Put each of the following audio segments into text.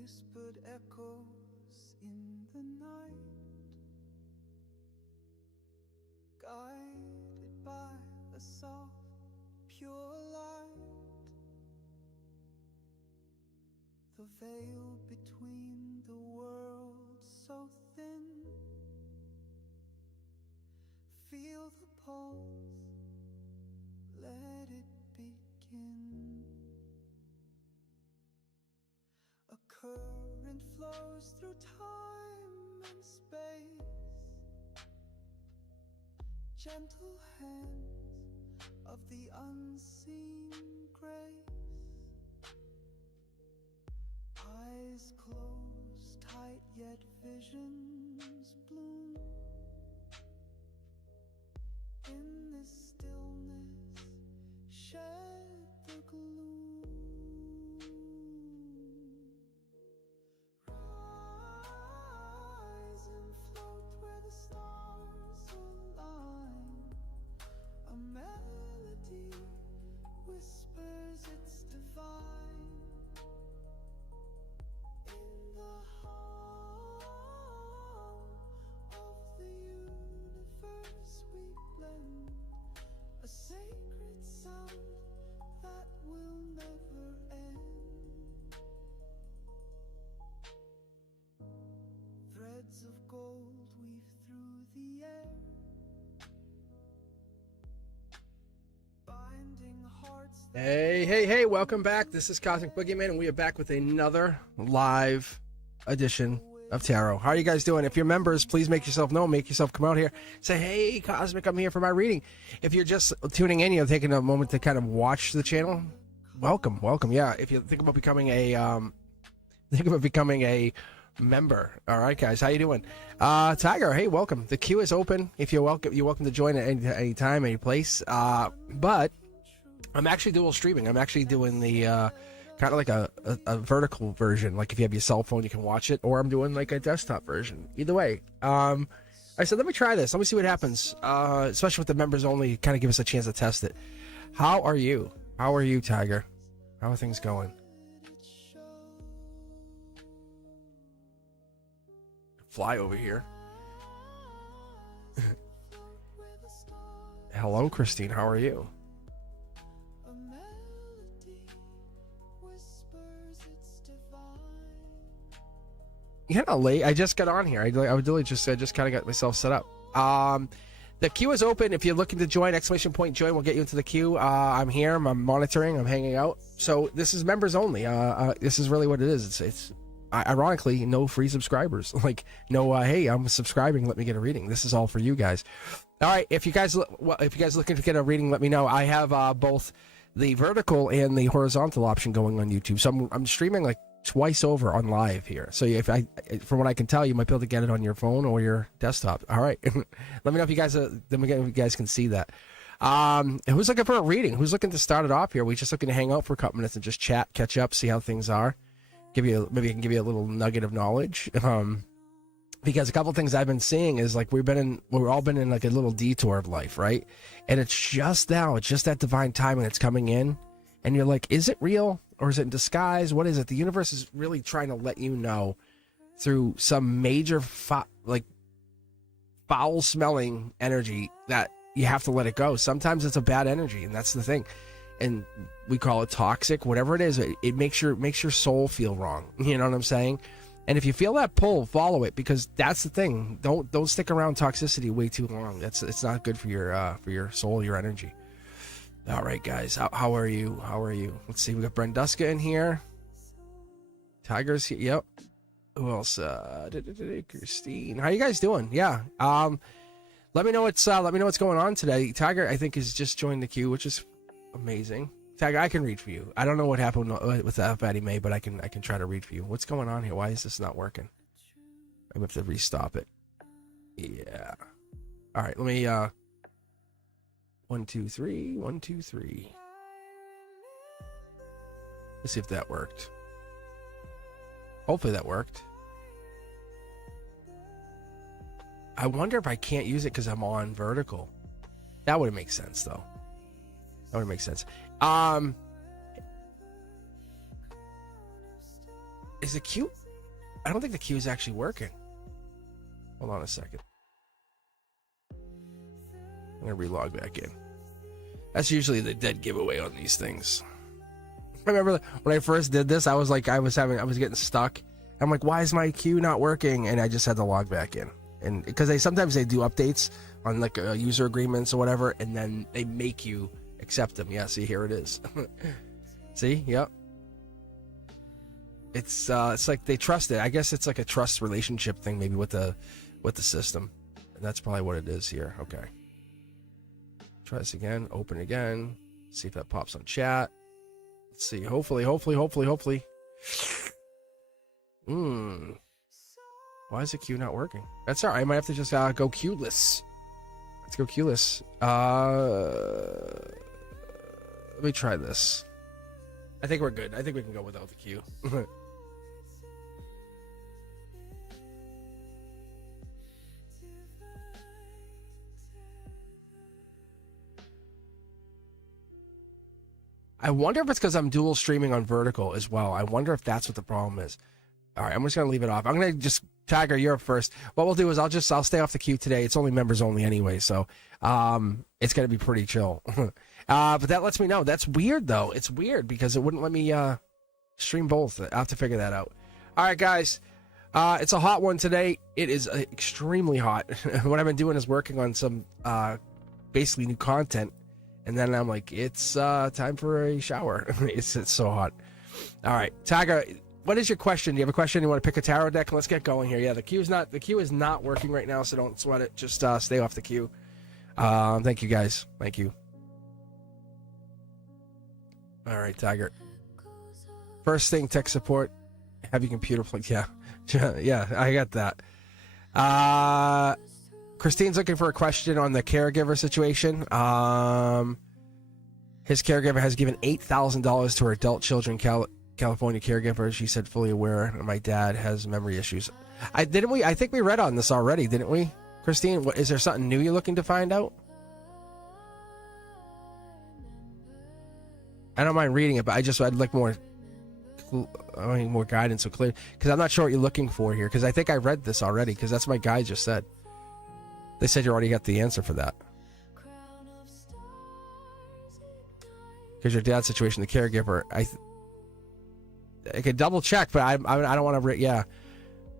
whispered echoes in the night, guided by a soft, pure light. The veil between the worlds so thin, feel the pulse, let it begin. A current flows through time and space, gentle hands of the unseen grace. Eyes closed tight, yet visions bloom. In this stillness, shed the gloom. Rise and float where the stars align. A melody whispers it's divine. In the hall of the universe we blend, a sacred sound that will never end. Threads of gold weave through the air, binding hearts. Hey, welcome back. This is Cosmic Boogeyman, and we are back with another live edition of Tarot. How are you guys doing? If you're members, please make yourself known. Make yourself come out here. Say, hey, Cosmic, I'm here for my reading. If you're just tuning in, you're taking a moment to kind of watch the channel, welcome. Yeah, if you think about becoming a member. All right, guys, how you doing? Tiger, hey, welcome. The queue is open. If you're welcome to join at any time, any place. But I'm actually dual streaming. I'm actually doing the kind of like a vertical version. Like if you have your cell phone, you can watch it, or I'm doing like a desktop version. Either way. I said, let me try this. Let me see what happens. Especially with the members only, kind of give us a chance to test it. How are you? How are you, Tiger? How are things going? Fly over here. Hello, Christine. How are you? Yeah, late. I just got on here. I just kind of got myself set up. The queue is open. If you're looking to join, exclamation point join will get you into the queue. I'm here. I'm monitoring. I'm hanging out. So this is members only. This is really what it is. It's ironically no free subscribers. Like no, hey, I'm subscribing. Let me get a reading. This is all for you guys. All right. If you guys looking to get a reading, let me know. I have both the vertical and the horizontal option going on YouTube. So I'm streaming like twice over on live here. So from what I can tell, you might be able to get it on your phone or your desktop. All right. Let me know if you guys can see that. Who's looking for a reading? Who's looking to start it off here? We're just looking to hang out for a couple minutes and just chat, catch up, see how things are. Maybe I can give you a little nugget of knowledge. Because a couple things I've been seeing is like we've all been in like a little detour of life, right? And it's just that divine timing that's coming in, and you're like, is it real or is it in disguise? What is it? The universe is really trying to let you know through some major foul smelling energy that you have to let it go. Sometimes it's a bad energy, and that's the thing. And we call it toxic, whatever it is. It makes your soul feel wrong. You know what I'm saying? And if you feel that pull, follow it, because that's the thing. Don't stick around toxicity way too long. It's not good for your soul, your energy. All right, guys. How are you? Let's see. We got Brenduska in here. Tiger's here. Yep. Who else? Christine. How you guys doing? Yeah. Let me know what's going on today. Tiger, I think, has just joined the queue, which is amazing. Tiger, I can read for you. I don't know what happened with Fatty May, but I can try to read for you. What's going on here? Why is this not working? I have to restop it. Yeah. All right. Let me. 1, 2, 3. 1, 2, 3. Let's see if that worked. Hopefully that worked. I wonder if I can't use it because I'm on vertical. That would make sense, though. That would make sense. Is the queue? I don't think the queue is actually working. Hold on a second. I'm gonna relog back in. That's usually the dead giveaway on these things. I remember when I first did this, I was getting stuck. I'm like, why is my queue not working? And I just had to log back in. And because sometimes they do updates on like user agreements or whatever, and then they make you accept them. Yeah, see, here it is. See, yep. It's like they trust it. I guess it's like a trust relationship thing, maybe with the system. And that's probably what it is here. Okay. Try this again. Open again. See if that pops on chat. Let's see. Hopefully. Why is the queue not working? That's all right. I might have to just go queueless. Let's go queueless. Let me try this. I think we're good. I think we can go without the queue. I wonder if it's because I'm dual streaming on vertical as well. I wonder if that's what the problem is. All right, I'm just going to leave it off. I'm going to just, Tiger, you're up first. What we'll do is I'll stay off the queue today. It's only members only anyway, so it's going to be pretty chill. But that lets me know. That's weird, though. It's weird because it wouldn't let me stream both. I'll have to figure that out. All right, guys. It's a hot one today. It is extremely hot. What I've been doing is working on some basically new content. And then I'm like, it's time for a shower. It's so hot. All right, Tiger, what is your question? Do you have a question? You want to pick a tarot deck? Let's get going here. Yeah, the queue is not working right now, so don't sweat it. Just stay off the queue. Thank you, guys. Thank you. All right, Tiger. First thing, tech support. Have your computer plugged? Yeah, yeah, I got that. Christine's looking for a question on the caregiver situation. His caregiver has given $8,000 to her adult children, California caregiver. She said, fully aware. My dad has memory issues. I think we read on this already, didn't we, Christine? Is there something new you're looking to find out? I don't mind reading it, but I'd like more guidance or clear, because I'm not sure what you're looking for here. Because I think I read this already, because that's what my guy just said. They said you already got the answer for that. Because your dad's situation, the caregiver, I could double check, but I don't want to. Yeah,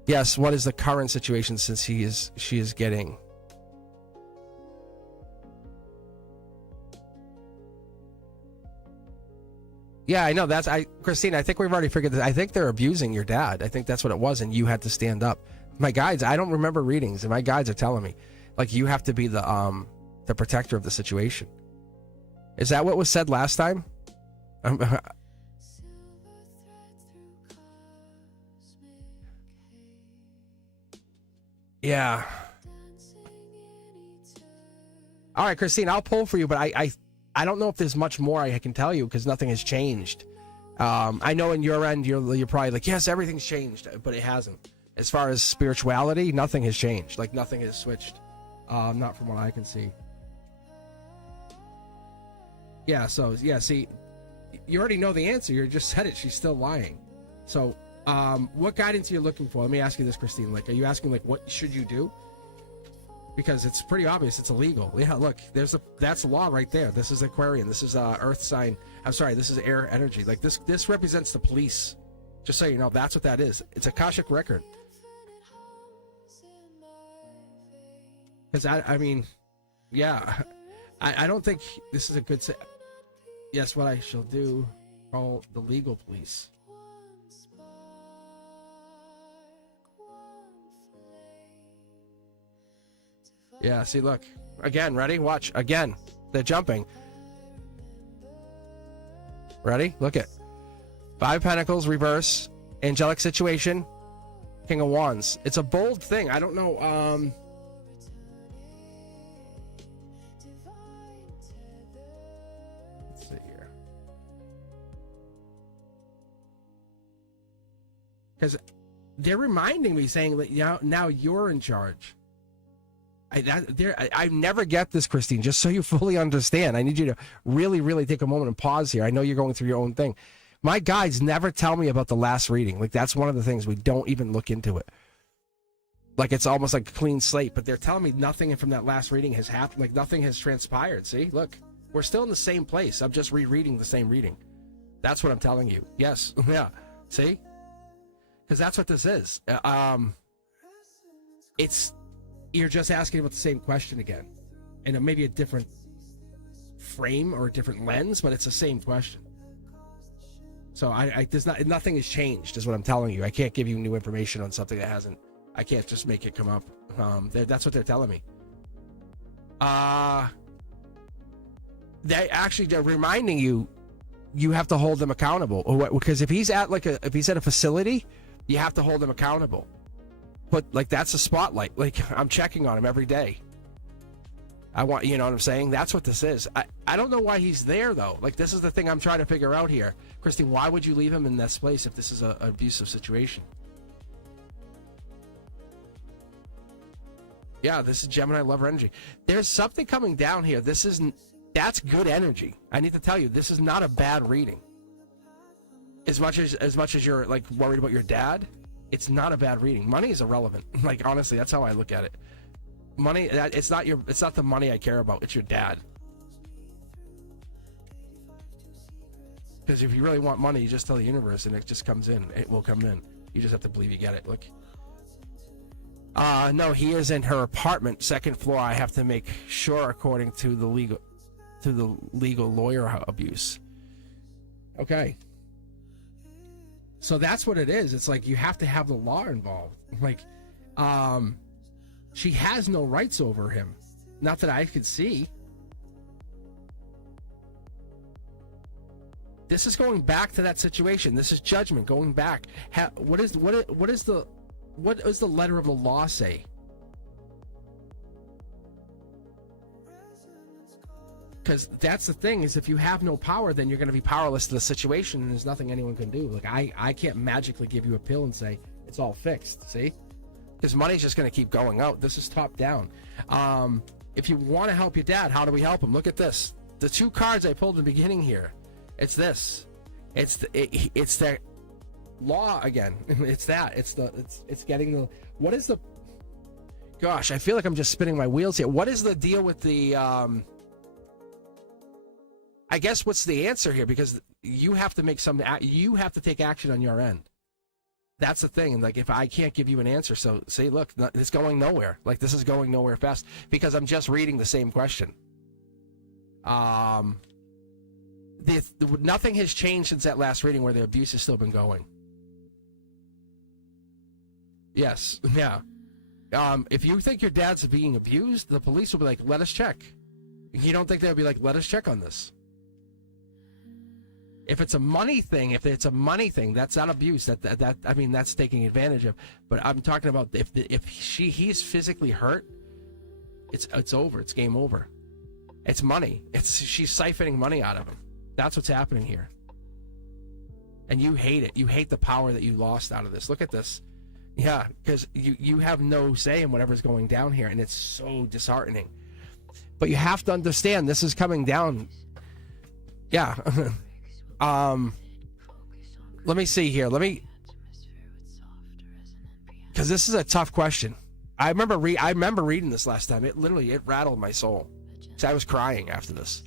yes. What is the current situation since she is getting? Yeah, I know. Christine, I think we've already figured that. I think they're abusing your dad. I think that's what it was, and you had to stand up. My guides, I don't remember readings, and my guides are telling me, like, you have to be the protector of the situation. Is that what was said last time? Yeah. All right, Christine, I'll pull for you, but I don't know if there's much more I can tell you because nothing has changed. I know in your end, you're probably like, yes, everything's changed, but it hasn't. As far as spirituality, nothing has changed. Like, nothing has switched. Not from what I can see. Yeah, so, yeah, see, you already know the answer. You just said it. She's still lying. So, what guidance are you looking for? Let me ask you this, Christine. Like, are you asking, like, what should you do? Because it's pretty obvious it's illegal. Yeah, look, that's law right there. This is Aquarian. This is Earth sign. I'm sorry, this is air energy. Like, this represents the police. Just so you know, that's what that is. It's Akashic record. Because, I mean, yeah, I don't think this is a good... Yes, what I shall do, call the legal police. Yeah, see, look. Again, ready? Watch. Again. They're jumping. Ready? Look at. 5 Pentacles, reverse. Angelic situation. King of Wands. It's a bold thing. I don't know, let's see here. Because they're reminding me, saying that now you're in charge. I never get this, Christine, just so you fully understand. I need you to really, really take a moment and pause here. I know you're going through your own thing. My guides never tell me about the last reading. Like, that's one of the things, we don't even look into it. Like, it's almost like a clean slate, but they're telling me nothing from that last reading has happened. Like, nothing has transpired. See, look, we're still in the same place. I'm just rereading the same reading. That's what I'm telling you. Yes. Yeah. See? Because that's what this is. You're just asking about the same question again, and maybe a different frame or a different lens, but it's the same question. So nothing has changed, is what I'm telling you. I can't give you new information on something that hasn't. I can't just make it come up. That's what they're telling me. They're reminding you. You have to hold them accountable, because if he's at a facility, you have to hold him accountable. But like, that's a spotlight. Like, I'm checking on him every day. You know what I'm saying? That's what this is. I don't know why he's there though. Like, this is the thing I'm trying to figure out here, Christine. Why would you leave him in this place if this is an abusive situation? Yeah, this is Gemini lover energy. There's something coming down here. That's good energy. I need to tell you, this is not a bad reading. As much as you're like worried about your dad, it's not a bad reading. Money is irrelevant. Like, honestly, that's how I look at it. Money, it's not the money I care about. It's your dad. Because if you really want money, you just tell the universe, and it just comes in. It will come in. You just have to believe you get it. Look. No, he is in her apartment, second floor. I have to make sure, according to the legal lawyer abuse. Okay. So that's what it is. It's like, you have to have the law involved. Like, she has no rights over him. Not that I could see. This is going back to that situation. This is judgment going back. What is the letter of the law say? Because that's the thing, is if you have no power, then you're going to be powerless to the situation, and there's nothing anyone can do. Like, I can't magically give you a pill and say it's all fixed. See? Because money's just going to keep going out. This is top down. If you want to help your dad, how do we help him? Look at this. The two cards I pulled in the beginning here. It's this. It's the law again. It's that. It's getting the. What is the? Gosh, I feel like I'm just spinning my wheels here. What is the deal with the? I guess what's the answer here? Because you have to make you have to take action on your end. That's the thing. Like, if I can't give you an answer, so say, look, it's going nowhere. Like, this is going nowhere fast because I'm just reading the same question. Nothing has changed since that last reading where the abuse has still been going. Yes. Yeah. If you think your dad's being abused, the police will be like, let us check. You don't think they'll be like, let us check on this? If it's a money thing, that's not abuse. That's taking advantage of. But I'm talking about if he's physically hurt, it's over. It's game over. It's money. She's siphoning money out of him. That's what's happening here. And you hate it. You hate the power that you lost out of this. Look at this. Yeah, because you have no say in whatever's going down here, and it's so disheartening. But you have to understand, this is coming down. Yeah. Let me see here. Because this is a tough question. I remember reading this last time. It rattled my soul. So I was crying after this.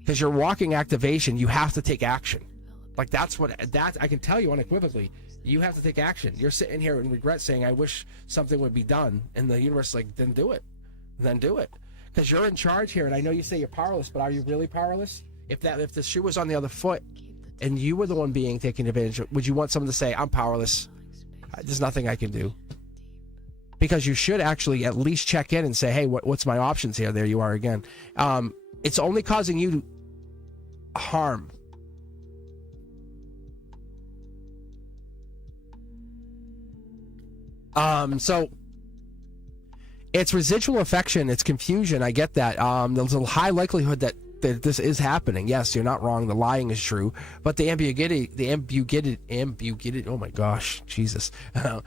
Because you're walking activation, you have to take action. Like, that's I can tell you unequivocally. You have to take action. You're sitting here in regret saying, I wish something would be done. And the universe is like, then do it. Then do it. Because you're in charge here. And I know you say you're powerless, but are you really powerless? If the shoe was on the other foot and you were the one being taken advantage of, would you want someone to say, I'm powerless? There's nothing I can do. Because you should actually at least check in and say, hey, what's my options here? There you are again. It's only causing you harm. So it's residual affection, it's confusion. I get that. There's a high likelihood that this is happening. Yes, you're not wrong. The lying is true, but the ambiguity. Oh my gosh, Jesus. The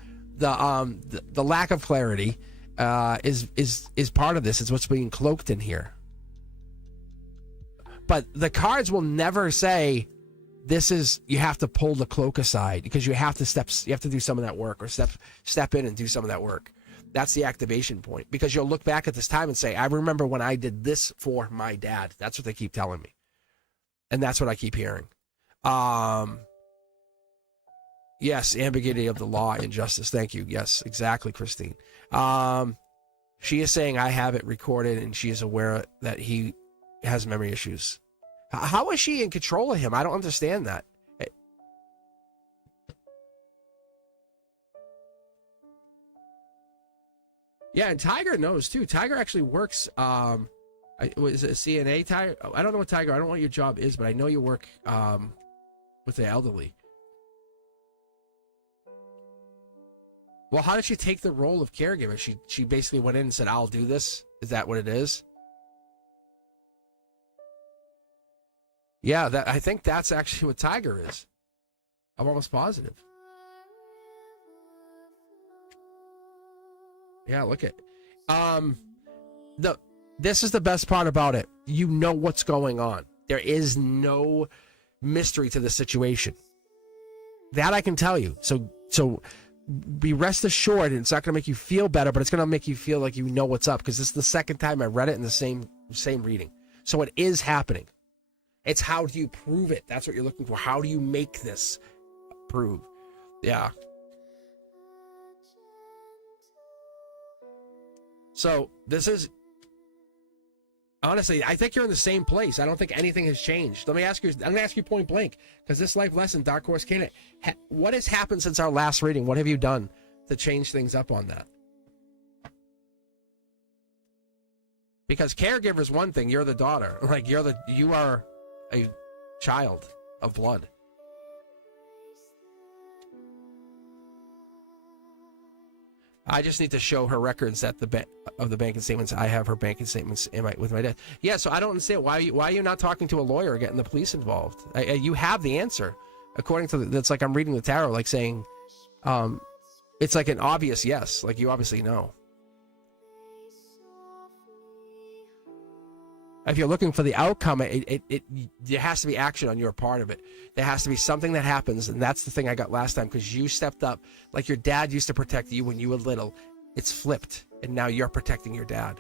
lack of clarity is part of this. It's what's being cloaked in here. But the cards will never say this is, you have to pull the cloak aside because you have to do some of that work, or step in and do some of that work. That's the activation point, because you'll look back at this time and say, I remember when I did this for my dad. That's what they keep telling me. And that's what I keep hearing. Yes, ambiguity of the law, injustice. Thank you. Yes, exactly, Christine. She is saying I have it recorded and she is aware that he has memory issues. How is she in control of him? I don't understand that. Yeah, and Tiger knows too. Tiger actually works. Was it a CNA, Tiger? I don't know what Tiger. I don't know what your job is, but I know you work with the elderly. Well, how did she take the role of caregiver? She basically went in and said, "I'll do this." Is that what it is? Yeah, I think that's actually what Tiger is. I'm almost positive. Yeah, look at this is the best part about it. You know what's going on. There is no mystery to the situation. That I can tell you. So be rest assured, it's not going to make you feel better, but it's going to make you feel like you know what's up, because this is the second time I read it in the same reading. So it is happening. It's how do you prove it? That's what you're looking for. How do you make this prove? Yeah. So this is, honestly, I think you're in the same place. I don't think anything has changed. I'm going to ask you point blank, because this life lesson, Dark Horse Candidate, what has happened since our last reading? What have you done to change things up on that? Because caregiver is one thing. You're the daughter. Like you are a child of blood. I just need to show her records at of the banking statements. I have her banking statements with my dad. Yeah, so I don't understand why are you not talking to a lawyer or getting the police involved? You have the answer, according to that's like I'm reading the tarot, like saying, it's like an obvious yes, like you obviously know. If you're looking for the outcome, there has to be action on your part of it. There has to be something that happens, and that's the thing I got last time, because you stepped up like your dad used to protect you when you were little. It's flipped, and now you're protecting your dad.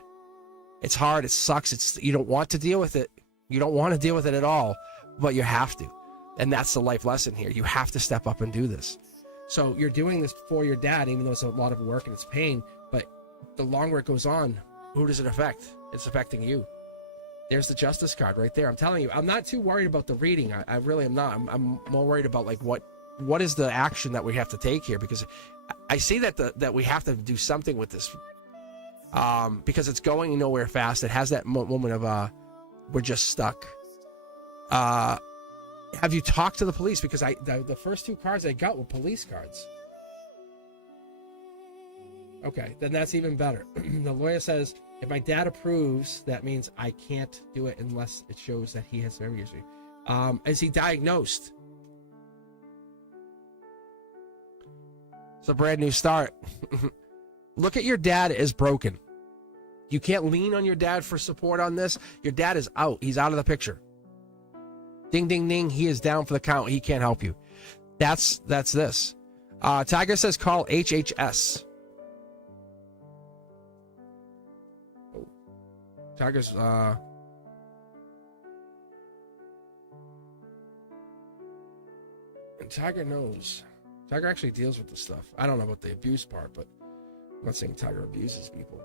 It's hard. It sucks. You don't want to deal with it. You don't want to deal with it at all, but you have to, and that's the life lesson here. You have to step up and do this. So you're doing this for your dad, even though it's a lot of work and it's pain. But the longer it goes on, who does it affect? It's affecting you. There's the justice card right there. I'm telling you, I'm not too worried about the reading. I really am not. I'm more worried about like what is the action that we have to take here, because I see that we have to do something with this, because it's going nowhere fast. It has that moment of we're just stuck. Have you talked to the police? Because the first two cards I got were police cards. Okay, then that's even better. The lawyer says, if my dad approves, that means I can't do it unless it shows that he has memory issue. Is he diagnosed? It's a brand new start. Look at your dad as broken. You can't lean on your dad for support on this. Your dad is out. He's out of the picture. Ding, ding, ding. He is down for the count. He can't help you. That's this. Tiger says call HHS. Tiger's and Tiger knows. Tiger actually deals with this stuff. I don't know about the abuse part, but I'm not saying Tiger abuses people.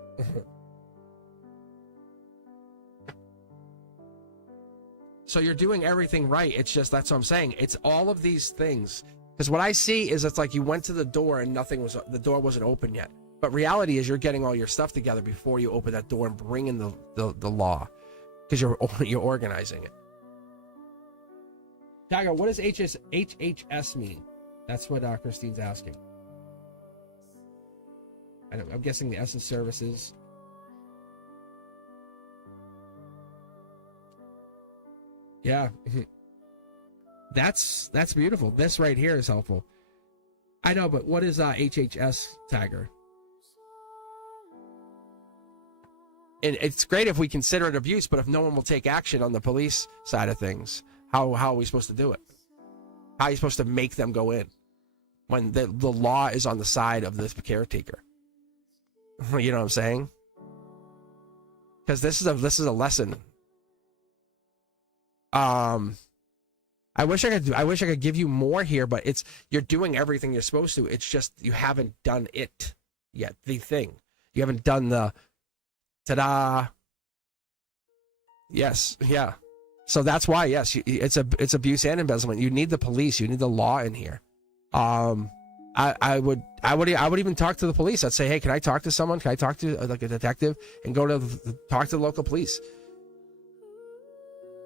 So you're doing everything right. It's just, that's what I'm saying. It's all of these things. Because what I see is it's like you went to the door and the door wasn't open yet. But reality is you're getting all your stuff together before you open that door and bring in the law, because you're organizing it. Tiger, what does HHS mean? That's what Christine's asking. I'm guessing the S is services. Yeah. That's beautiful. This right here is helpful. I know, but what is HHS, Tiger? And it's great if we consider it abuse, but if no one will take action on the police side of things, how are we supposed to do it? How are you supposed to make them go in when the law is on the side of this caretaker? You know what I'm saying? Because this is a lesson. I wish I could give you more here, but you're doing everything you're supposed to. It's just you haven't done it yet. The thing you haven't done the ta-da. Yes, yeah. So that's why, yes, it's abuse and embezzlement. You need the police. You need the law in here. I would even talk to the police. I'd say, hey, can I talk to someone? Can I talk to like a detective and go to talk to the local police?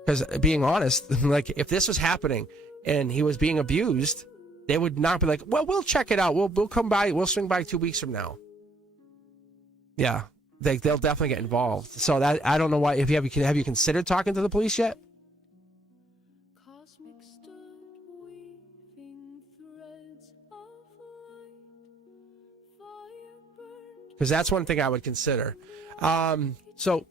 Because being honest, like if this was happening and he was being abused, they would not be like, well, we'll check it out. We'll come by. We'll swing by 2 weeks from now. Yeah, they'll definitely get involved. So that I don't know why. Have you considered talking to the police yet? Because that's one thing I would consider. So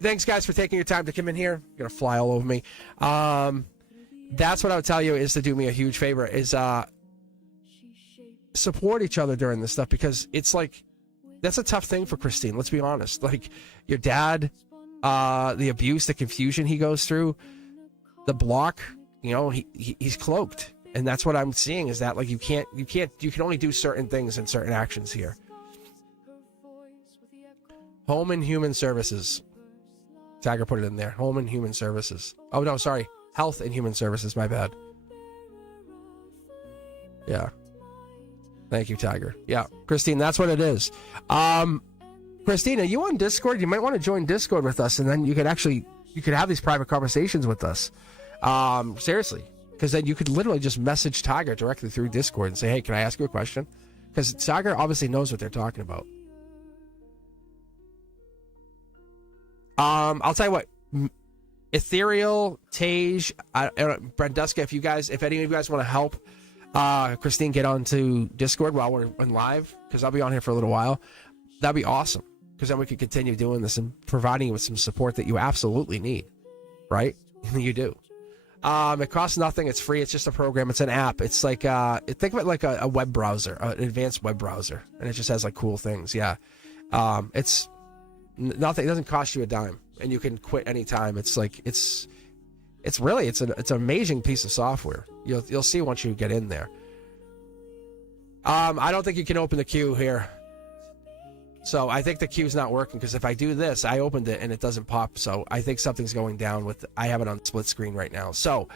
thanks, guys, for taking your time to come in here. You're going to fly all over me. That's what I would tell you is to do me a huge favor, is support each other during this stuff, because it's like, that's a tough thing for Christine. Let's be honest. Like, your dad, the abuse, the confusion he goes through, the block, you know, he's cloaked. And that's what I'm seeing, is that, like, you can only do certain things and certain actions here. Home and Human Services. Tiger put it in there. Home and Human Services. Oh, no, sorry. Health and Human Services. My bad. Yeah. Thank you, Tiger. Yeah. Christine, that's what it is. Christine, are you on Discord? You might want to join Discord with us, and then you could have these private conversations with us. Seriously. Because then you could literally just message Tiger directly through Discord and say, hey, can I ask you a question? Because Tiger obviously knows what they're talking about. I'll tell you what, Ethereal, Tage, Brenduska, if any of you guys want to help Christine get onto Discord while we're in live, because I'll be on here for a little while, that'd be awesome, because then we could continue doing this and providing you with some support that you absolutely need, right? You do. It costs nothing. It's free. It's just a program. It's an app. It's like, think of it like a web browser, an advanced web browser, and it just has like cool things. Yeah. It's nothing. It doesn't cost you a dime, and you can quit anytime. It's like it's an amazing piece of software. You'll see once you get in there. I don't think you can open the queue here, so I think the queue's not working, because if I do this, I opened it and it doesn't pop. So I think something's going down with. I have it on split screen right now, so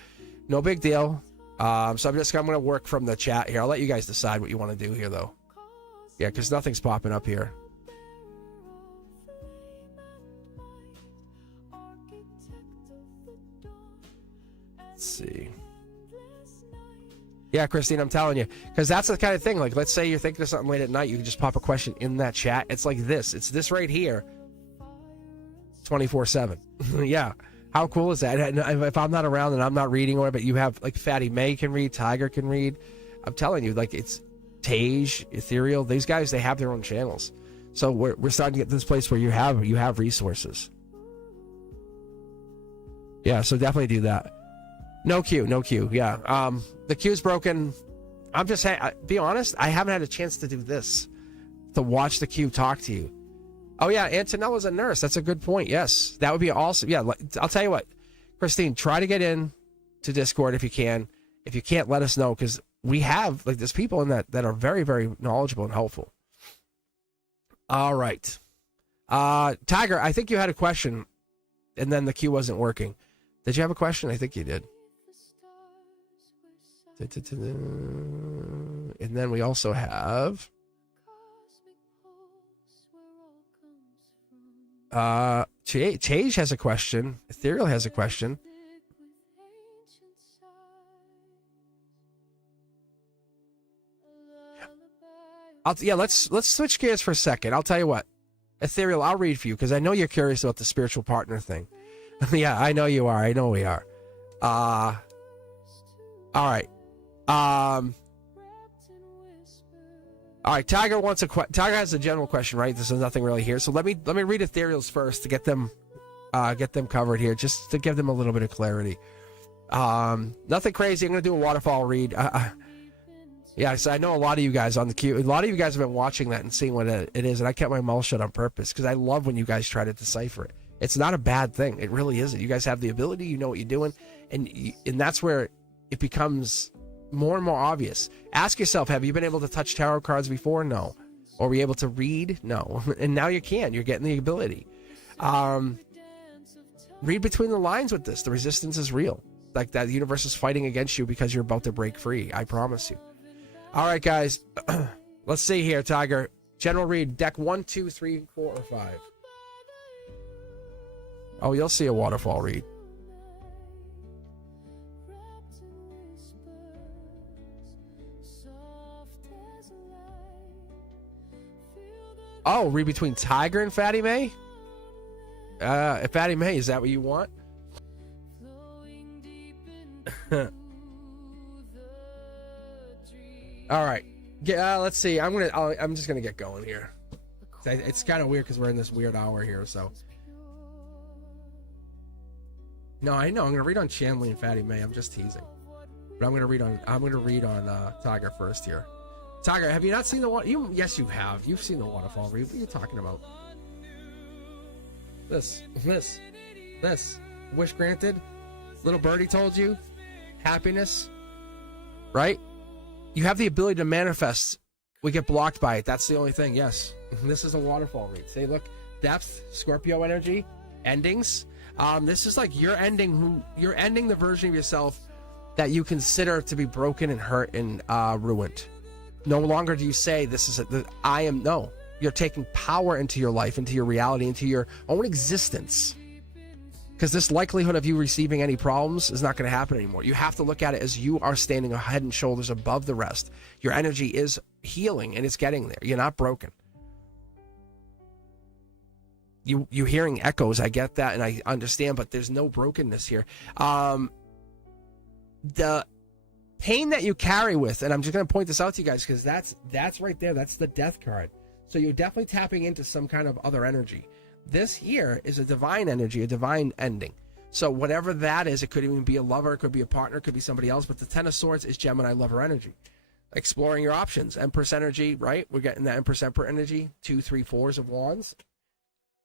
no big deal. So I'm going to work from the chat here. I'll let you guys decide what you want to do here, though. Yeah, because nothing's popping up here. Let's see. Yeah, Christine, I'm telling you, because that's the kind of thing. Like, let's say you're thinking of something late at night, you can just pop a question in that chat. It's like this. It's this right here, 24/7. Yeah, how cool is that? And if I'm not around and I'm not reading, or but you have like Fatty May can read, Tiger can read. I'm telling you, like, it's Tage, Ethereal. These guys, they have their own channels. So we're starting to get to this place where you have resources. Yeah, so definitely do that. No queue. Yeah. The queue's broken. I'm just saying, be honest, I haven't had a chance to do this, to watch the queue talk to you. Oh, yeah, Antonella's a nurse. That's a good point. Yes, that would be awesome. Yeah, I'll tell you what, Christine, try to get in to Discord if you can. If you can't, let us know, because we have, like, there's people in that are very, very knowledgeable and helpful. All right. Tiger, I think you had a question, and then the queue wasn't working. Did you have a question? I think you did. And then we also have Chage has a question. Ethereal has a question. Let's switch gears for a second. I'll tell you what, Ethereal, I'll read for you, because I know you're curious about the spiritual partner thing. Yeah, I know you are. I know we are. All right. All right. Tiger wants Tiger has a general question, right? There's nothing really here, so let me read Ethereal's first to get them covered here, just to give them a little bit of clarity. Nothing crazy. I'm going to do a waterfall read. Yeah, so I know a lot of you guys on the queue. A lot of you guys have been watching that and seeing what it is, and I kept my mouth shut on purpose because I love when you guys try to decipher it. It's not a bad thing. It really isn't. You guys have the ability. You know what you're doing, and that's where it becomes more and more obvious. Ask yourself, have you been able to touch tarot cards before? No. Or were you able to read? No. And now you can. You're getting the ability. Read between the lines with this. The resistance is real. Like that, the universe is fighting against you because you're about to break free. I promise you. All right, guys. Let's see here, Tiger. General read, deck 1, 2, 3, 4, or 5. Oh, you'll see a waterfall read. Oh, read between Tiger and Fatty May? Fatty May, is that what you want? All right. Let's see. I'm just gonna get going here. It's kind of weird because we're in this weird hour here. So. No, I know. I'm gonna read on Shanley and Fatty May. I'm just teasing. But I'm gonna read on Tiger first here. Tiger, have you not seen the one? Yes, you have. You've seen the waterfall read. What are you talking about? This. Wish granted. Little birdie told you. Happiness. Right? You have the ability to manifest. We get blocked by it. That's the only thing. Yes. This is a waterfall read. Say, look, depth, Scorpio energy, endings. This is like you're ending the version of yourself that you consider to be broken and hurt and ruined. No longer do you say this is no. You're taking power into your life, into your reality, into your own existence. Because this likelihood of you receiving any problems is not going to happen anymore. You have to look at it as you are standing head and shoulders above the rest. Your energy is healing and it's getting there. You're not broken. You hearing echoes, I get that and I understand, but there's no brokenness here. The pain that you carry with, and I'm just going to point this out to you guys because that's right there. That's the death card. So you're definitely tapping into some kind of other energy. This here is a divine energy, a divine ending. So whatever that is, it could even be a lover, it could be a partner, it could be somebody else, but the Ten of Swords is Gemini lover energy. Exploring your options. Empress energy, right? We're getting that Empress Emperor energy. 2, 3, 4s of wands.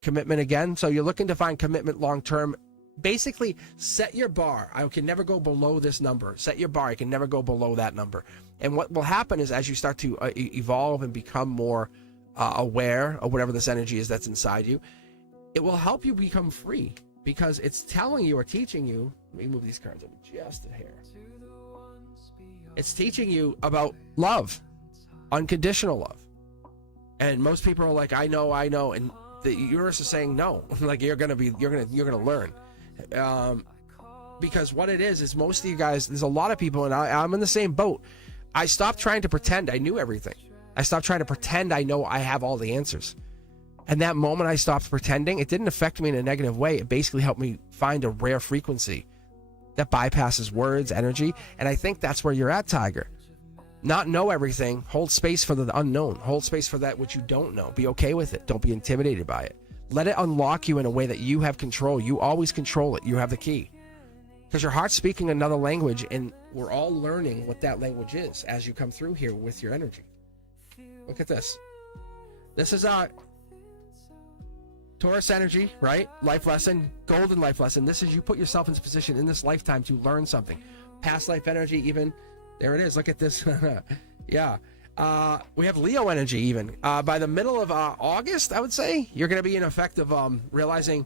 Commitment again. So you're looking to find commitment long-term. Basically, set your bar. I can never go below this number. Set your bar. I can never go below that number. And what will happen is as you start to evolve and become more aware of whatever this energy is that's inside you, it will help you become free because it's telling you or teaching you. Let me move these cards up just a hair. It's teaching you about love, unconditional love. And most people are like, I know. And the universe is saying no. Like you're gonna learn. Because what it is most of you guys, there's a lot of people, and I'm in the same boat. I stopped trying to pretend I knew everything. I stopped trying to pretend I know I have all the answers. And that moment I stopped pretending, it didn't affect me in a negative way. It basically helped me find a rare frequency that bypasses words, energy. And I think that's where you're at, Tiger. Not know everything. Hold space for the unknown. Hold space for that which you don't know. Be okay with it. Don't be intimidated by it. Let it unlock you in a way that you have control. You always control it. You have the key. Because your heart's speaking another language, and we're all learning what that language is as you come through here with your energy. Look at this. This is our Taurus energy, right? Life lesson, golden life lesson. This is you put yourself into position in this lifetime to learn something. Past life energy, even. There it is. Look at this. Yeah. We have Leo energy even. By the middle of August, I would say, you're going to be in effect of realizing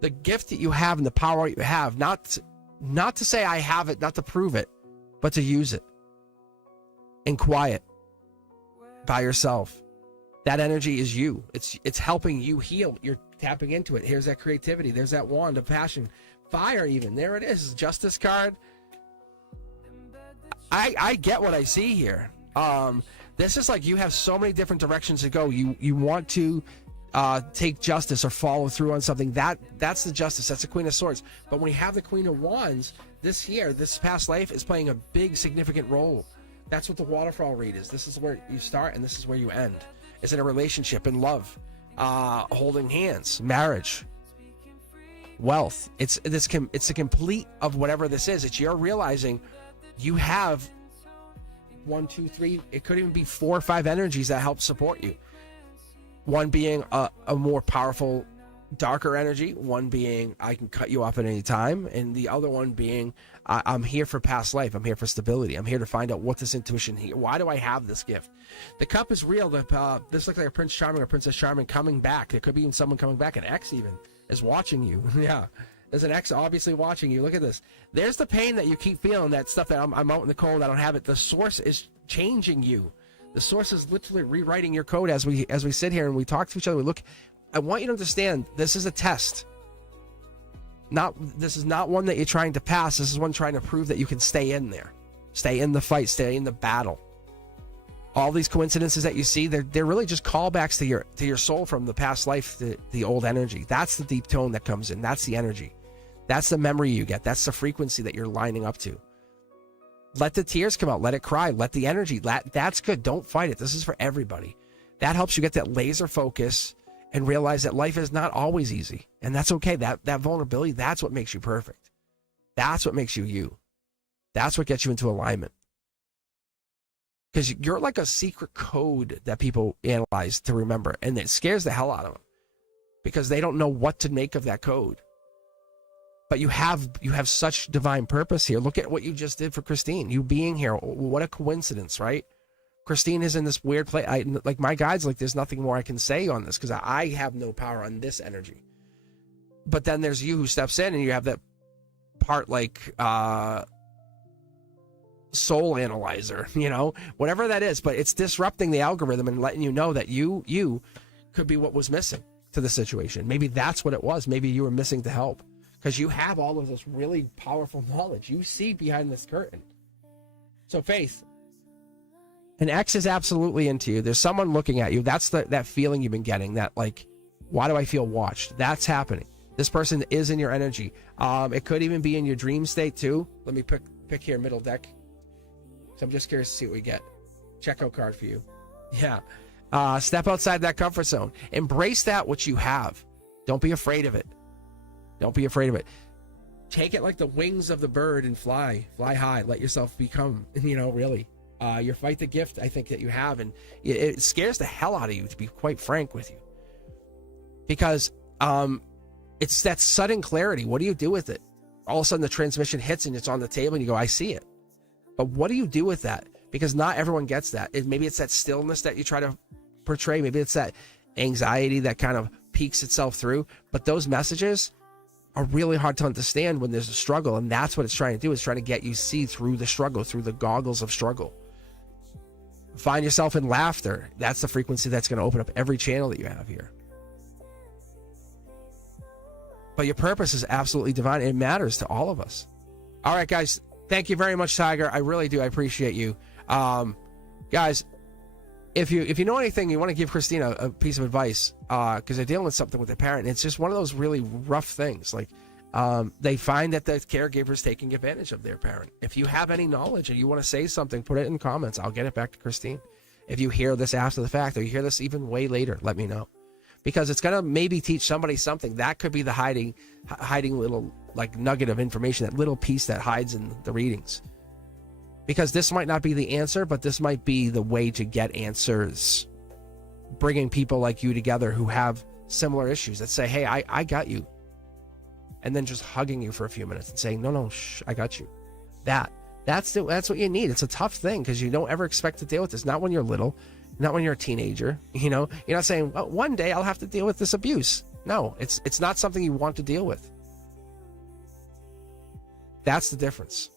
the gift that you have and the power you have. Not to say I have it, not to prove it, but to use it. In quiet. By yourself. That energy is you. It's helping you heal. You're tapping into it. Here's that creativity. There's that wand of passion. Fire even. There it is. Justice card. I get what I see here. This is like you have so many different directions to go. You want to take justice or follow through on something. That's the justice. That's the Queen of Swords. But when you have the Queen of Wands, this past life is playing a big significant role. That's what the waterfall read is. This is where you start and this is where you end. It's in a relationship, in love, holding hands, marriage. wealth. It's a complete of whatever this is. It's you're realizing you have 1, 2, 3. It could even be 4 or 5 energies that help support you. One being a more powerful, darker energy. One being I can cut you off at any time, and the other one being I'm here for past life. I'm here for stability. I'm here to find out what this intuition here. Why do I have this gift? The cup is real. This looks like a Prince Charming or Princess Charming coming back. There could be even someone coming back. An ex even is watching you. Yeah, there's an ex obviously watching you. Look at this. There's the pain that you keep feeling. That stuff that I'm out in the cold. I don't have it. The source is changing you. The source is literally rewriting your code as we sit here and we talk to each other. We look. I want you to understand this is a test. This is not one that you're trying to pass. This is one trying to prove that you can stay in there, stay in the fight, stay in the battle. All these coincidences that you see, they're really just callbacks to your soul from the past life, the old energy. That's the deep tone that comes in. That's the energy. That's the memory you get. That's the frequency that you're lining up to. Let the tears come out. Let it cry. Let the energy. That's good. Don't fight it. This is for everybody. That helps you get that laser focus and realize that life is not always easy. And that's okay. That vulnerability, that's what makes you perfect. That's what makes you you. That's what gets you into alignment. Because you're like a secret code that people analyze to remember. And it scares the hell out of them. Because they don't know what to make of that code. But you have such divine purpose here. Look at what you just did for Christine. You being here. What a coincidence, right? Christine is in this weird place. Like my guide's like, there's nothing more I can say on this because I have no power on this energy. But then there's you who steps in and you have that part like soul analyzer, whatever that is. But it's disrupting the algorithm and letting you know that you could be what was missing to the situation. Maybe that's what it was. Maybe you were missing to help because you have all of this really powerful knowledge. You see behind this curtain. So Faith, an ex is absolutely into you. There's someone looking at you. That's that feeling you've been getting. That like, why do I feel watched? That's happening. This person is in your energy. It could even be in your dream state too. Let me pick here middle deck. So I'm just curious to see what we get. Checkout card for you. Yeah. Step outside that comfort zone. Embrace that which you have. Don't be afraid of it. Don't be afraid of it. Take it like the wings of the bird and fly high. Let yourself become, really. You fight the gift I think that you have, and it scares the hell out of you, to be quite frank with you, because it's that sudden clarity. What do you do with it? All of a sudden the transmission hits and it's on the table and you go, I see it. But what do you do with that? Because not everyone gets that. Maybe it's that stillness that you try to portray. Maybe it's that anxiety that kind of peeks itself through. But those messages are really hard to understand when there's a struggle, and that's what it's trying to do. Is trying to get you see through the struggle, through the goggles of struggle. Find yourself in laughter. That's the frequency that's going to open up every channel that you have here. But your purpose is absolutely divine. It matters to all of us. All right, guys. Thank you very much, Tiger. I really do. I appreciate you. Guys, if you know anything, you want to give Christina a piece of advice, because they're dealing with something with their parent. And it's just one of those really rough things. Like, they find that the caregiver's taking advantage of their parent. If you have any knowledge and you want to say something, put it in comments. I'll get it back to Christine. If you hear this after the fact, or you hear this even way later, let me know. Because it's going to maybe teach somebody something. That could be the hiding little like nugget of information, that little piece that hides in the readings. Because this might not be the answer, but this might be the way to get answers. Bringing people like you together who have similar issues that say, hey, I got you. And then just hugging you for a few minutes and saying, no, shh, I got you. That's what you need. It's a tough thing because you don't ever expect to deal with this. Not when you're little, not when you're a teenager. You're not saying, well, one day I'll have to deal with this abuse. No, it's not something you want to deal with. That's the difference.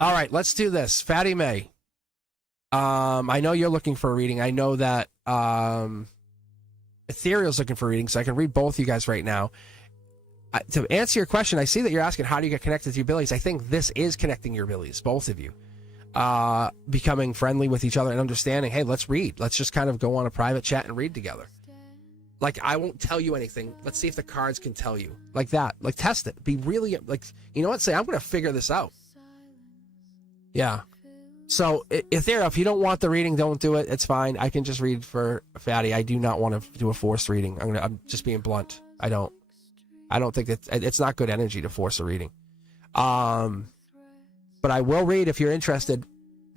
All right, let's do this. Fatty May. I know you're looking for a reading. I know that Ethereal's looking for a reading, so I can read both of you guys right now. To answer your question, I see that you're asking how do you get connected to your abilities. I think this is connecting your abilities, both of you. Becoming friendly with each other and understanding, hey, let's read. Let's just kind of go on a private chat and read together. Like, I won't tell you anything. Let's see if the cards can tell you. Like that. Like, test it. Be really, like, you know what? Say, I'm going to figure this out. Yeah. So, Ethereal, if you don't want the reading, don't do it. It's fine. I can just read for Fatty. I do not want to do a forced reading. I'm just being blunt. I don't. I don't think it's not good energy to force a reading. But I will read if you're interested.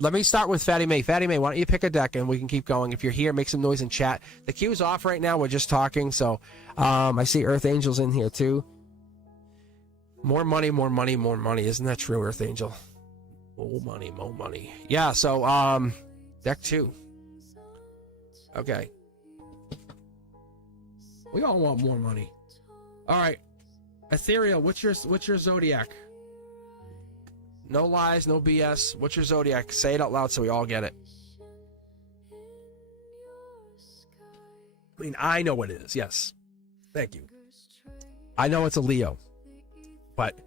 Let me start with Fatty May. Fatty May, why don't you pick a deck and we can keep going. If you're here, make some noise in chat. The queue's off right now. We're just talking. So I see Earth Angel's in here too. More money, more money, more money. Isn't that true, Earth Angel? More money, more money. Yeah, so deck 2. Okay. We all want more money. All right. Ethereal, what's your zodiac? No lies, no BS. What's your zodiac? Say it out loud so we all get it. I mean, I know what it is. Yes. Thank you. I know it's a Leo. But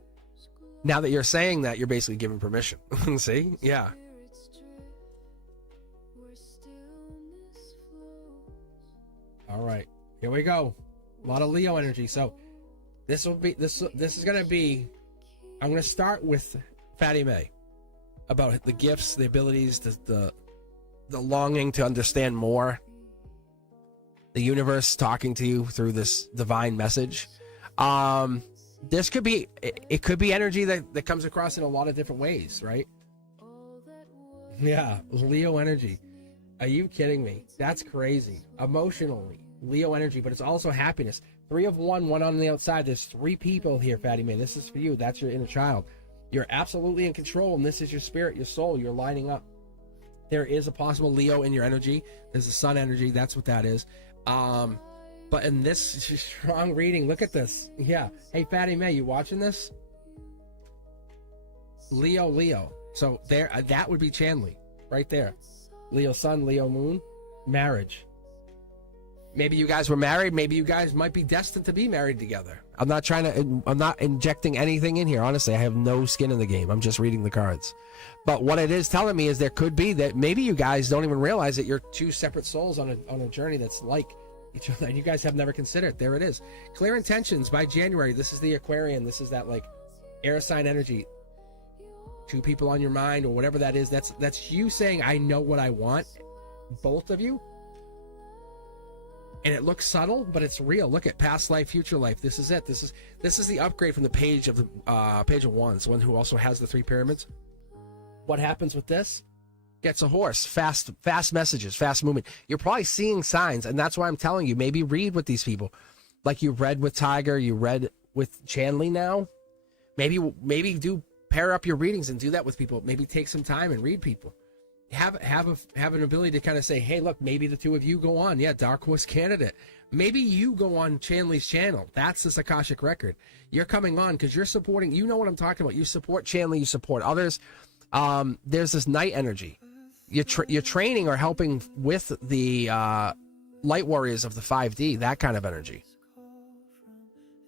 now that you're saying that, you're basically giving permission. See? Yeah. All right. Here we go. A lot of Leo energy. So this is going to be, I'm going to start with Fatty May about the gifts, the abilities, the longing to understand more, the universe talking to you through this divine message. This could be, it could be energy that comes across in a lot of different ways, right? Yeah, Leo energy. Are you kidding me? That's crazy. Emotionally, Leo energy, but it's also happiness. 3 of 1, 1 on the outside. There's 3 people here, Fatty Man. This is for you. That's your inner child. You're absolutely in control, and this is your spirit, your soul. You're lining up. There is a possible Leo in your energy. There's a sun energy. That's what that is. But in this strong reading, look at this. Yeah. Hey, Fatty May, you watching this? Leo. So there, that would be Chanley right there. Leo sun, Leo moon, marriage. Maybe you guys were married. Maybe you guys might be destined to be married together. I'm not injecting anything in here. Honestly, I have no skin in the game. I'm just reading the cards. But what it is telling me is there could be that maybe you guys don't even realize that you're 2 separate souls on a journey that's like each other, and you guys have never considered. There it is. Clear intentions by January. This is the Aquarian. This is that like air sign energy. 2 people on your mind or whatever that is. That's you saying, I know what I want. Both of you. And it looks subtle, but it's real. Look at past life, future life. This is it. This is the upgrade from the page of wands, one who also has the 3 pyramids. What happens with this? Gets a horse. Fast messages, fast movement. You're probably seeing signs, and that's why I'm telling you, maybe read with these people. Like you read with Tiger, you read with Chanley now. Maybe do pair up your readings and do that with people. Maybe take some time and read people. Have an ability to kind of say, hey, look, maybe the 2 of you go on. Yeah, Dark Horse candidate. Maybe you go on Chanley's channel. That's the Akashic record. You're coming on because you're supporting. You know what I'm talking about. You support Chanley. You support others. There's this night energy. You're training or helping with the light warriors of the 5D. That kind of energy.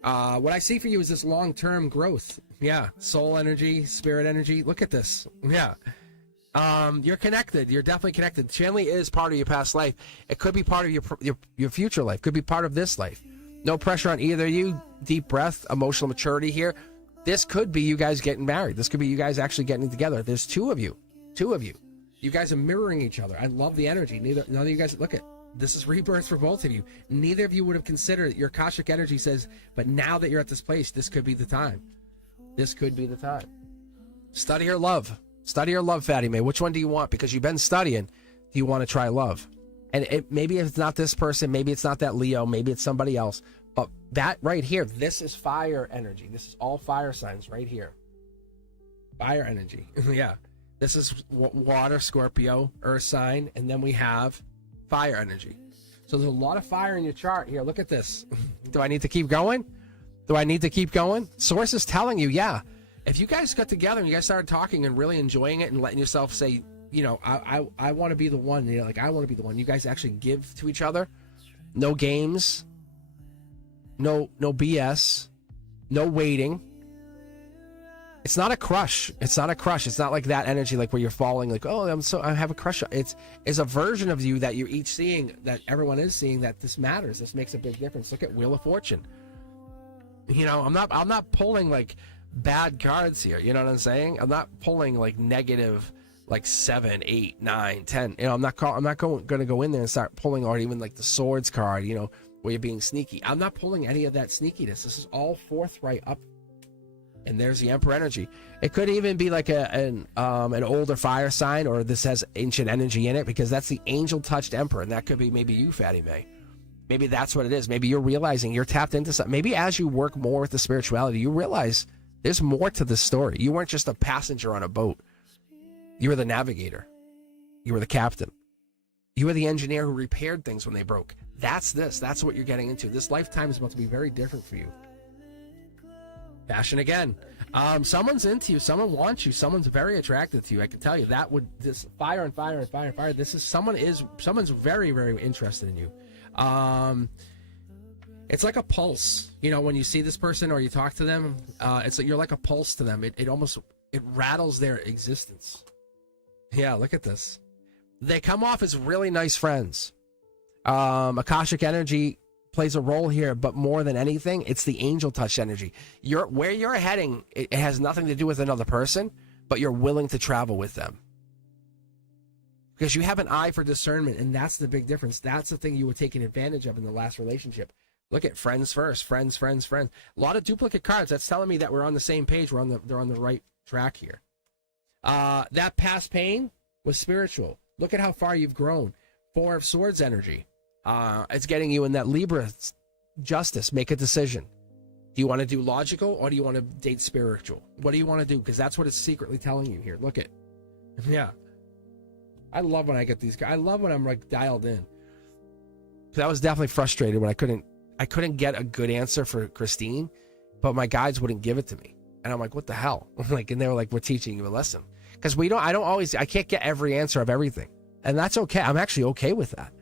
What I see for you is this long-term growth. Yeah, soul energy, spirit energy. Look at this. Yeah. You're connected. You're definitely connected. Chanley is part of your past life. It could be part of your future life. Could be part of this life. No pressure on either of you. Deep breath, emotional maturity here. This could be you guys getting married. This could be you guys actually getting together. There's 2 of you. 2 of you. You guys are mirroring each other. I love the energy. None of you guys, look at, this is rebirth for both of you. Neither of you would have considered it. Your Akashic energy says, but now that you're at this place, this could be the time. This could be the time. Study your love. Study or love, Fatty May. Which one do you want? Because you've been studying. Do you want to try love? And maybe it's not this person. Maybe it's not that Leo. Maybe it's somebody else. But that right here, this is fire energy. This is all fire signs right here. Fire energy. Yeah. This is water, Scorpio, earth sign. And then we have fire energy. So there's a lot of fire in your chart here. Look at this. Do I need to keep going? Source is telling you, yeah. If you guys got together and you guys started talking and really enjoying it and letting yourself say, you know, I want to be the one, you know, like I want to be the one. You guys actually give to each other. No games. No BS. No waiting. It's not a crush. It's not like that energy, like where you're falling, like, oh, I have a crush. It's a version of you that you're each seeing, that everyone is seeing, that this matters. This makes a big difference. Look at Wheel of Fortune. You know, I'm not pulling like bad cards here. You know what I'm saying? I'm not pulling like negative, like 7, 8, 9, 10. You know, I'm not going to go in there and start pulling, or even like the swords card. You know, where you're being sneaky. I'm not pulling any of that sneakiness. This is all forthright up. And there's the Emperor energy. It could even be like an older fire sign, or this has ancient energy in it, because that's the angel-touched Emperor, and that could be maybe you, Fatty May. Maybe that's what it is. Maybe you're realizing you're tapped into something. Maybe as you work more with the spirituality, you realize there's more to this story. You weren't just a passenger on a boat. You were the navigator. You were the captain. You were the engineer who repaired things when they broke. That's this. That's what you're getting into. This lifetime is about to be very different for you. Passion again. Someone's into you. Someone wants you. Someone's very attracted to you. I can tell you that would this fire and fire and fire and fire. This is someone's very, very interested in you. It's like a pulse. You know, when you see this person or you talk to them, it's like you're like a pulse to them. It almost rattles their existence. Yeah, look at this. They come off as really nice friends. Akashic energy plays a role here, but more than anything, it's the angel touch energy. Where you're heading, it has nothing to do with another person, but you're willing to travel with them. Because you have an eye for discernment, and that's the big difference. That's the thing you were taking advantage of in the last relationship. Look at friends first, friends. A lot of duplicate cards. That's telling me that we're on the same page. They're on the right track here. That past pain was spiritual. Look at how far you've grown. Four of Swords energy. It's getting you in that Libra justice. Make a decision. Do you want to do logical, or do you want to date spiritual? What do you want to do? Because that's what it's secretly telling you here. Look at, yeah. I love when I get these. I love when I'm like dialed in. I was definitely frustrated when I couldn't get a good answer for Christine, but my guides wouldn't give it to me, and I'm like, what the hell? Like, and they were like, we're teaching you a lesson, because I can't get every answer of everything, and that's okay. I'm actually okay with that.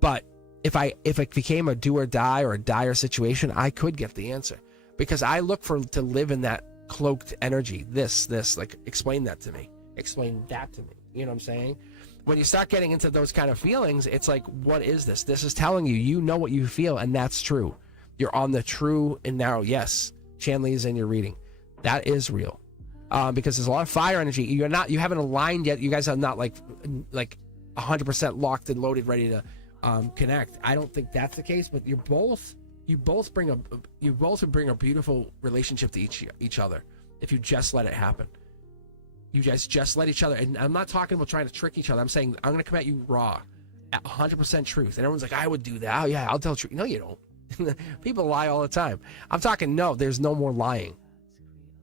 But if it became a do or die or a dire situation, I could get the answer, because I look to live in that cloaked energy. This, like, explain that to me. Explain that to me. You know what I'm saying? When you start getting into those kind of feelings, it's like, what is this? This is telling you, you know what you feel, and that's true. You're on the true and narrow. Yes, Chanley is in your reading. That is real. Because there's a lot of fire energy. You haven't aligned yet. You guys are not like 100% locked and loaded, ready to connect. I don't think that's the case, but you both would bring a beautiful relationship to each other if you just let it happen. You guys just let each other, and I'm not talking about trying to trick each other. I'm saying I'm going to come at you raw, at 100% truth. And everyone's like, I would do that. Oh yeah, I'll tell truth. No, you don't. People lie all the time. I'm talking, no, there's no more lying.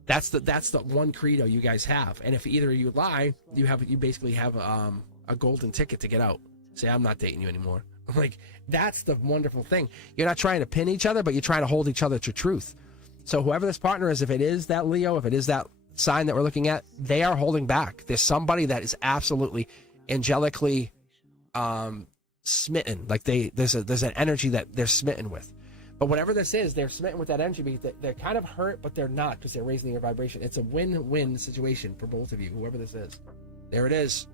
That's the one credo you guys have. And if either of you lie, you basically have a golden ticket to get out. Say, I'm not dating you anymore. Like, that's the wonderful thing. You're not trying to pin each other, but you're trying to hold each other to truth. So whoever this partner is, if it is that Leo, if it is that sign that we're looking at, they are holding back. There's somebody that is absolutely angelically smitten. Like there's an energy that they're smitten with. But whatever this is, they're smitten with that energy because they're kind of hurt, but they're not, because they're raising their vibration. It's a win-win situation for both of you, whoever this is. There it is.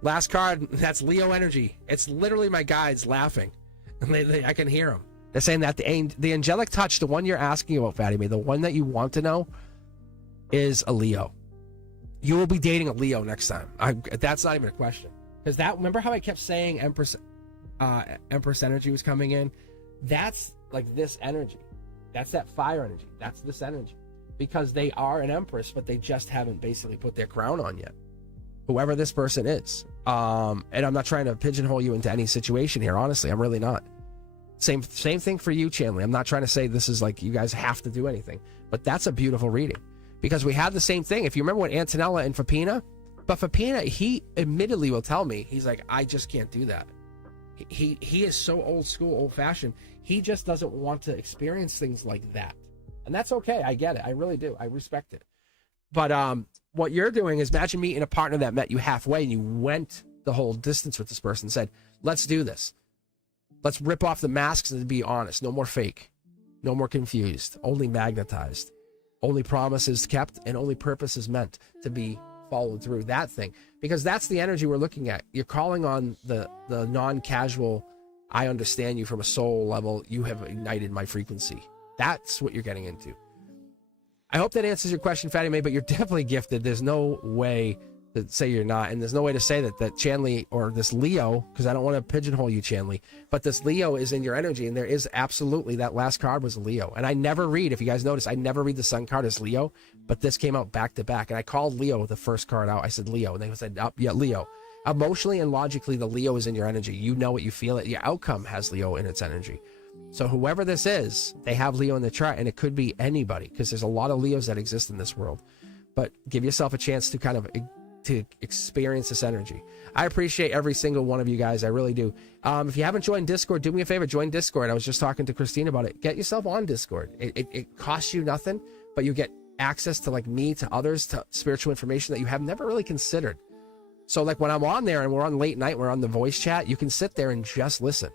Last card, that's Leo energy. It's literally my guides laughing. I can hear them. They're saying that the angelic touch, the one you're asking about, Fatty May, the one that you want to know, is a Leo. You will be dating a Leo next time. That's not even a question. Because remember how I kept saying Empress energy was coming in? That's like this energy. That's that fire energy. That's this energy. Because they are an Empress, but they just haven't basically put their crown on yet. Whoever this person is. And I'm not trying to pigeonhole you into any situation here, honestly. I'm really not. Same thing for you, Chanley. I'm not trying to say this is like you guys have to do anything. But that's a beautiful reading. Because we had the same thing. If you remember with Antonella and Fapina, but Fapina, he admittedly will tell me, he's like, I just can't do that. He is so old school, old fashioned. He just doesn't want to experience things like that. And that's okay. I get it. I really do. I respect it. But what you're doing is, imagine meeting a partner that met you halfway and you went the whole distance with this person and said, let's do this. Let's rip off the masks and be honest. No more fake. No more confused. Only magnetized. Only promises kept and only purposes meant to be followed through. That thing. Because that's the energy we're looking at. You're calling on the non-casual, I understand you from a soul level. You have ignited my frequency. That's what you're getting into. I hope that answers your question, Fatty May, but you're definitely gifted. There's no way to say you're not, and there's no way to say that Chanley or this Leo, because I don't want to pigeonhole you, Chanley, but this Leo is in your energy, and there is absolutely, that last card was a Leo. And I never read, if you guys notice, I never read the Sun card as Leo, but this came out back to back, and I called Leo the first card out. I said Leo, and they said, oh, yeah, Leo. Emotionally and logically, the Leo is in your energy. You know it, you feel it. Your outcome has Leo in its energy. So whoever this is, they have Leo in the chart, and it could be anybody, because there's a lot of Leos that exist in this world. But give yourself a chance to kind of to experience this energy. I appreciate every single one of you guys. I really do. If you haven't joined Discord, do me a favor, join Discord. I was just talking to Christine about it. Get yourself on Discord. It costs you nothing, but you get access to, like, me, to others, to spiritual information that you have never really considered. So, like, when I'm on there and we're on late night, we're on the voice chat, you can sit there and just listen.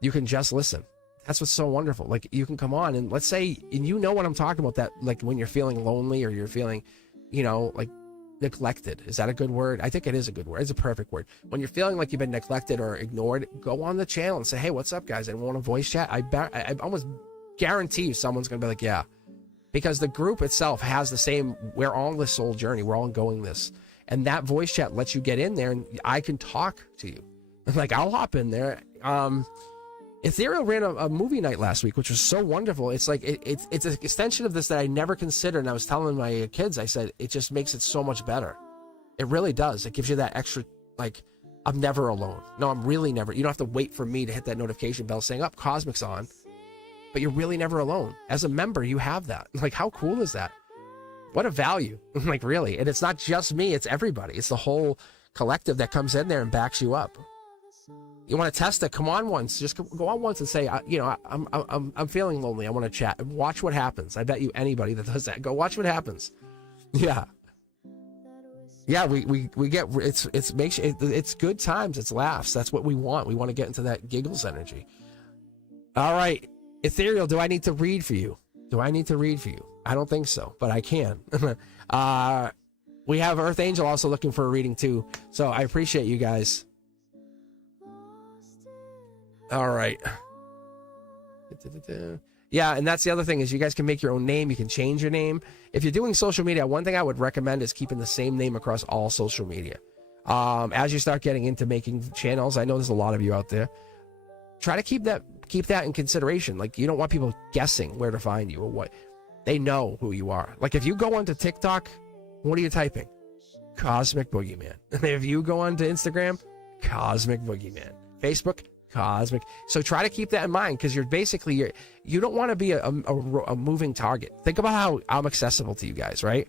You can just listen. That's what's so wonderful. Like, you can come on and let's say, and you know what I'm talking about, that, like, when you're feeling lonely or you're feeling, you know, like, neglected. Is that a good word? I think it is a good word. It's a perfect word. When you're feeling like you've been neglected or ignored, go on the channel and say, hey, what's up, guys? I want a voice chat. I almost guarantee you someone's going to be like, yeah. Because the group itself has the same, we're all on this soul journey. We're all going this. And that voice chat lets you get in there and I can talk to you. Like, I'll hop in there. Ethereal ran a movie night last week, which was so wonderful. It's like, it's an extension of this that I never considered. And I was telling my kids, I said, it just makes it so much better. It really does. It gives you that extra, like, I'm never alone. No, I'm really never. You don't have to wait for me to hit that notification bell saying, up, Cosmic's on. But you're really never alone. As a member, you have that. Like, how cool is that? What a value. Like, really. And it's not just me, it's everybody. It's the whole collective that comes in there and backs you up. You want to test it? Come on once. Just go on once and say, you know, I'm feeling lonely. I want to chat. Watch what happens. I bet you anybody that does that, go watch what happens. Yeah. Yeah, we get, it's good times. It's laughs. That's what we want. We want to get into that giggles energy. All right. Ethereal, do I need to read for you? Do I need to read for you? I don't think so, but I can. We have Earth Angel also looking for a reading too. So I appreciate you guys. All right. Yeah, and that's the other thing is you guys can make your own name. You can change your name. If you're doing social media, one thing I would recommend is keeping the same name across all social media. As you start getting into making channels, I know there's a lot of you out there. Try to keep that in consideration. Like, you don't want people guessing where to find you or what. They know who you are. Like, if you go onto TikTok, what are you typing? Cosmic Boogeyman. If you go onto Instagram, Cosmic Boogeyman. Facebook, Cosmic. So try to keep that in mind, because you're basically, you don't want to be a moving target. Think about how I'm accessible to you guys, right?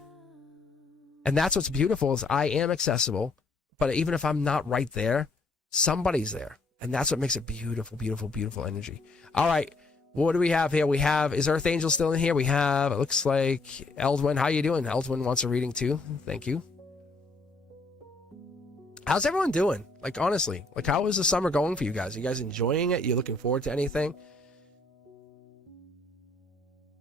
And that's what's beautiful is I am accessible, but even if I'm not right there, somebody's there. And that's what makes it beautiful, beautiful, beautiful energy. All right. What do we have here? We have, is Earth Angel still in here? We have, it looks like Eldwin. How you doing? Eldwin wants a reading too. Thank you. How's everyone doing? Like, honestly, like, how is the summer going for you guys? Are you guys enjoying it? You looking forward to anything?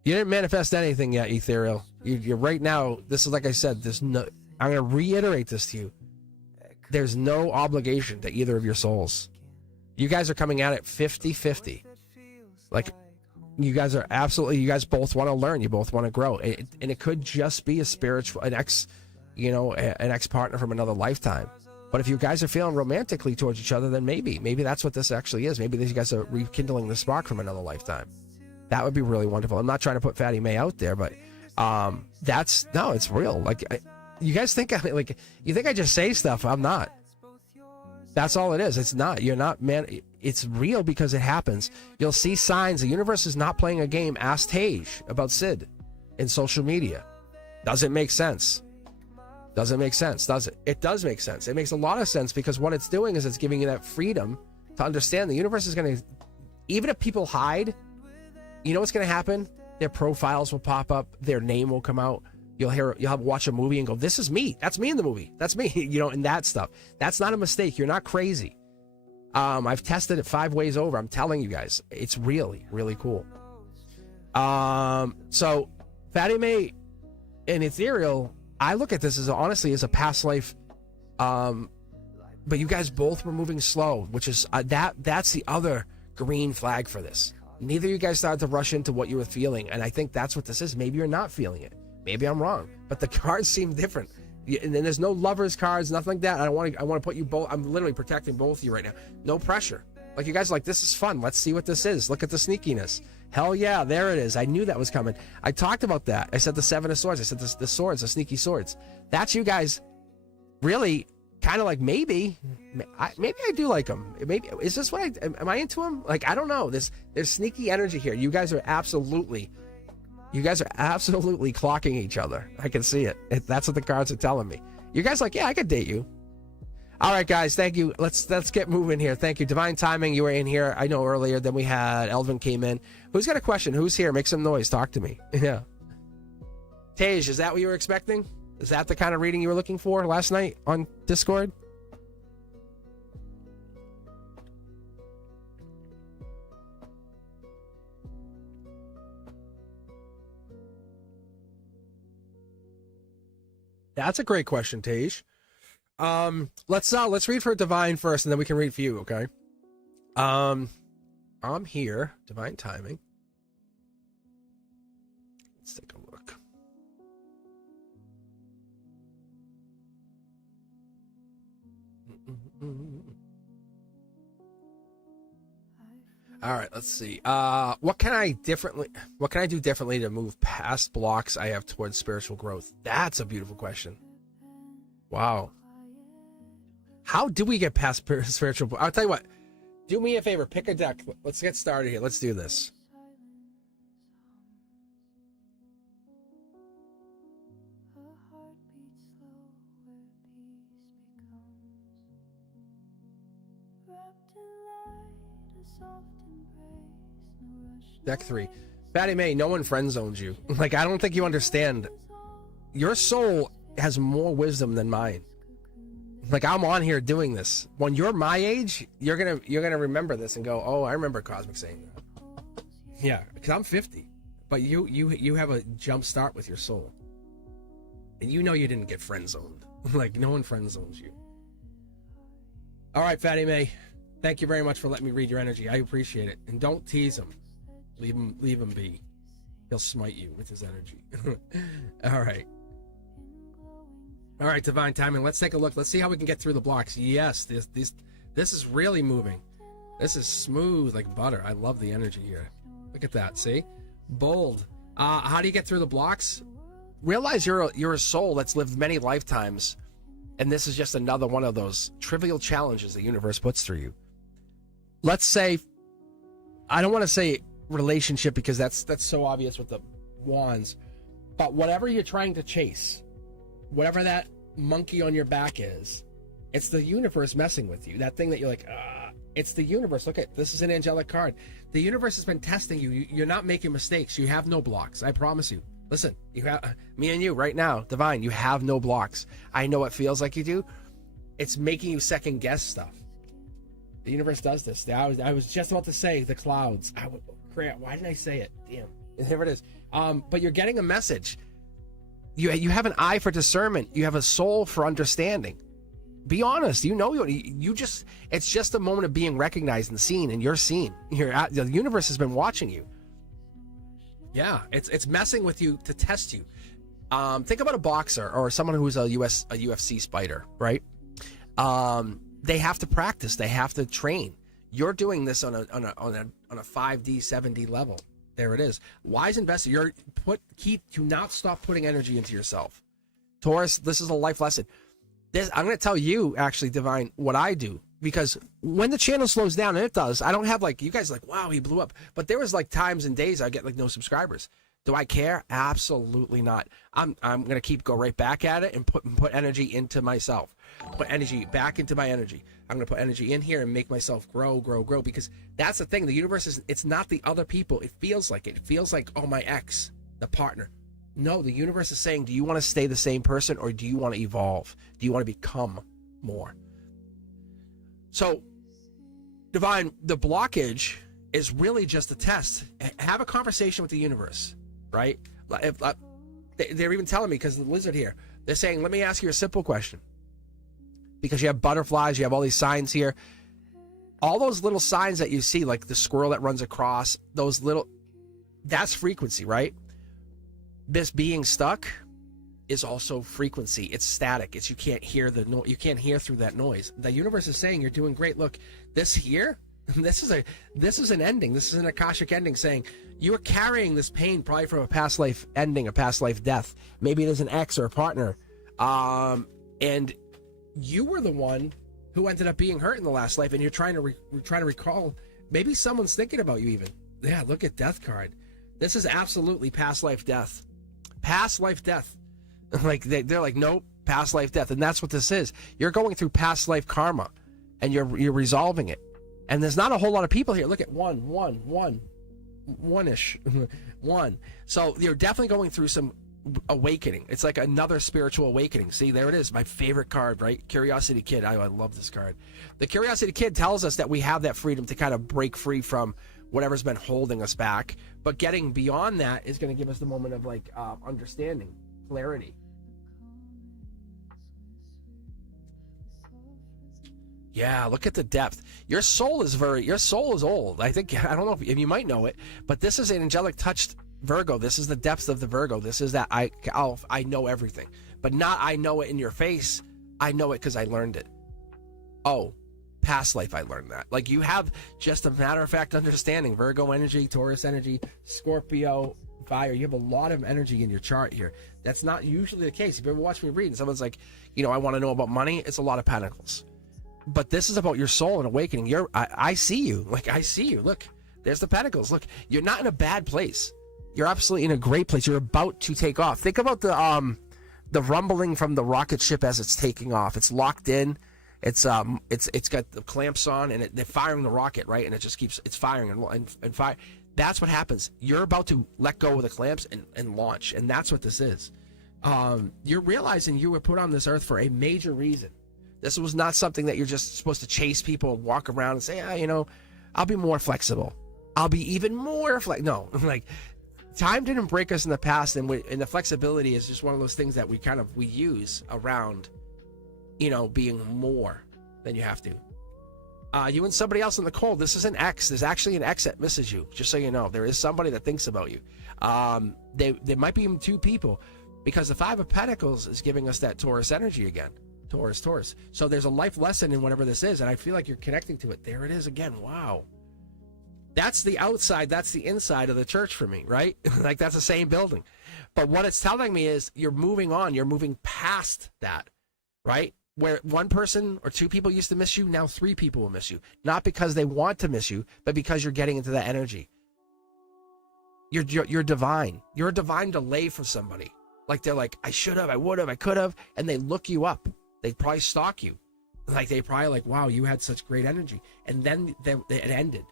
You didn't manifest anything yet, Ethereal. You're right now. This is, like I said, there's no, I'm going to reiterate this to you. There's no obligation to either of your souls. You guys are coming at it 50-50. Like, you guys are absolutely, you guys both want to learn. You both want to grow. And it could just be a spiritual, an ex-partner from another lifetime. But if you guys are feeling romantically towards each other, then maybe that's what this actually is. Maybe these guys are rekindling the spark from another lifetime. That would be really wonderful. I'm not trying to put Fatty May out there, but it's real. Like, you guys think you think I just say stuff. I'm not. That's all it is. It's not. You're not, man. It's real because it happens. You'll see signs. The universe is not playing a game. Ask Tage about Sid in social media. Does it make sense? Doesn't make sense, does it? It does make sense. It makes a lot of sense because what it's doing is it's giving you that freedom to understand the universe is going to, even if people hide, you know what's going to happen? Their profiles will pop up. Their name will come out. You'll watch a movie and go, this is me. That's me in the movie. That's me, and that stuff. That's not a mistake. You're not crazy. I've tested it 5 ways over. I'm telling you guys, it's really, really cool. So Fatty May and Ethereal, I look at this as honestly as a past life. But you guys both were moving slow, which is that's the other green flag for this. Neither of you guys started to rush into what you were feeling. And I think that's what this is. Maybe you're not feeling it. Maybe I'm wrong, but the cards seem different. And then there's no lovers cards, nothing like that. I want to put you both. I'm literally protecting both of you right now. No pressure. Like, you guys are like, this is fun. Let's see what this is. Look at the sneakiness. Hell yeah, there it is. I knew that was coming. I talked about that. I said the 7 of swords. I said the swords, the sneaky swords. That's you guys really kind of like, maybe I do like them. Maybe, is this what am I into them? Like, I don't know. There's sneaky energy here. You guys are absolutely clocking each other. I can see it. That's what the cards are telling me. You guys are like, yeah, I could date you. All right, guys, thank you. Let's get moving here. Thank you. Divine Timing, you were in here. I know earlier. Then we had Elvin came in. Who's got a question? Who's here? Make some noise. Talk to me. Yeah. Tej, is that what you were expecting? Is that the kind of reading you were looking for last night on Discord? That's a great question, Tej. Let's read for Divine first, and then we can read for you, okay? I'm here. Divine Timing. Let's take a look. All right, let's see. What can I do differently to move past blocks I have towards spiritual growth? That's a beautiful question. Wow. How do we get past spiritual? I'll tell you what. Do me a favor. Pick a deck. Let's get started here. Let's do this. Deck 3. Fatty May, no one friend zones you. Like, I don't think you understand. Your soul has more wisdom than mine. Like, I'm on here doing this. When you're my age, you're gonna remember this and go, oh, I remember Cosmic saying that. Yeah, because I'm 50. But you have a jump start with your soul. And you know you didn't get friend zoned. Like, no one friend zones you. All right, Fatty May. Thank you very much for letting me read your energy. I appreciate it. And don't tease him. Leave him be. He'll smite you with his energy. All right, Divine Timing. Let's take a look. Let's see how we can get through the blocks. Yes, this is really moving. This is smooth like butter. I love the energy here. Look at that. See, bold. How do you get through the blocks? Realize you're a soul that's lived many lifetimes, and this is just another one of those trivial challenges the universe puts through you. Let's say, I don't want to say relationship because that's so obvious with the wands, but whatever you're trying to chase, whatever that monkey on your back is, it's the universe messing with you. That thing that you're like, it's the universe. Look at this, is an angelic card. The universe has been testing you. You're not making mistakes. You have no blocks. I promise you. Listen, you have me and you right now, Divine. You have no blocks. I know it feels like you do. It's making you second guess stuff. The universe does this. I was just about to say the clouds. Crap, why didn't I say it? Damn. There it is. But you're getting a message. You have an eye for discernment. You have a soul for understanding. Be honest. It's just a moment of being recognized and seen, and you're seen. The universe has been watching you. Yeah, it's messing with you to test you. Think about a boxer or someone who's a UFC fighter, right? They have to practice. They have to train. You're doing this on a 5D, 7D level. There it is. Wise investor. Do not stop putting energy into yourself. Taurus, this is a life lesson. I'm going to tell you, actually, Divine, what I do. Because when the channel slows down, and it does, I don't have like, you guys like, wow, he blew up. But there was like times and days I get like no subscribers. Do I care? Absolutely not. I'm going to go right back at it and put energy into myself. Put energy back into my energy. I'm going to put energy in here and make myself grow, because that's the thing. The universe it's not the other people. It feels like, oh, my ex, the partner. No, the universe is saying, do you want to stay the same person or do you want to evolve? Do you want to become more? So, Divine, the blockage is really just a test. Have a conversation with the universe, right? They're even telling me, because the lizard here, they're saying, let me ask you a simple question. Because you have butterflies, you have all these signs here. All those little signs that you see, like the squirrel that runs across, that's frequency, right? This being stuck, is also frequency. It's static. It's you can't hear you can't hear through that noise. The universe is saying you're doing great. Look, this here, this is an ending. This is an Akashic ending saying you are carrying this pain probably from a past life ending, a past life death. Maybe it is an ex or a partner. And you were the one who ended up being hurt in the last life, and you're trying to recall. Maybe someone's thinking about you even. Yeah, look at death card. This is absolutely past life death. Past life death. Like they're like, nope, past life death. And that's what this is. You're going through past life karma, and you're resolving it. And there's not a whole lot of people here. Look at one-ish. One. So you're definitely going through some awakening. It's like another spiritual awakening. See, there it is. My favorite card, right? Curiosity Kid. I love this card. The Curiosity Kid tells us that we have that freedom to kind of break free from whatever's been holding us back. But getting beyond that is going to give us the moment of like understanding, clarity. Yeah, look at the depth. Your soul is old. I don't know if you might know it, but this is an angelic touched Virgo. This is the depth of the Virgo. This is that I know everything, but not I know it in your face. I know it because I learned it. Oh, past life I learned that. Like you have just a matter of fact understanding. Virgo energy, Taurus energy, Scorpio, fire. You have a lot of energy in your chart here. That's not usually the case. If you ever watch me read and someone's like, I want to know about money, it's a lot of pentacles. But this is about your soul and awakening. I see you. Like, I see you. Look, there's the pentacles. Look, you're not in a bad place. You're absolutely in a great place. You're about to take off. Think about the rumbling from the rocket ship as it's taking off. It's locked in. It's got the clamps on, and they're firing the rocket, right? And it just it's firing and fire. That's what happens. You're about to let go of the clamps and launch, and that's what this is. You're realizing you were put on this earth for a major reason. This was not something that you're just supposed to chase people and walk around and say, I'll be more flexible. I'll be even more No, like time didn't break us in the past, and the flexibility is just one of those things that we use around, being more than you have to. You and somebody else in the cold. This is an ex. There's actually an ex that misses you. Just so you know, there is somebody that thinks about you. There might be even two people, because the Five of Pentacles is giving us that Taurus energy again. Taurus. So there's a life lesson in whatever this is, and I feel like you're connecting to it. There it is again. Wow. That's the outside, that's the inside of the church for me, right? Like that's the same building. But what it's telling me is you're moving on, you're moving past that, right? Where one person or two people used to miss you, now three people will miss you. Not because they want to miss you, but because you're getting into that energy. You're divine. You're a divine delay for somebody. Like they're like, I should have, I would have, I could have, and they look you up. They probably stalk you. Like they probably like, wow, you had such great energy. And then it ended.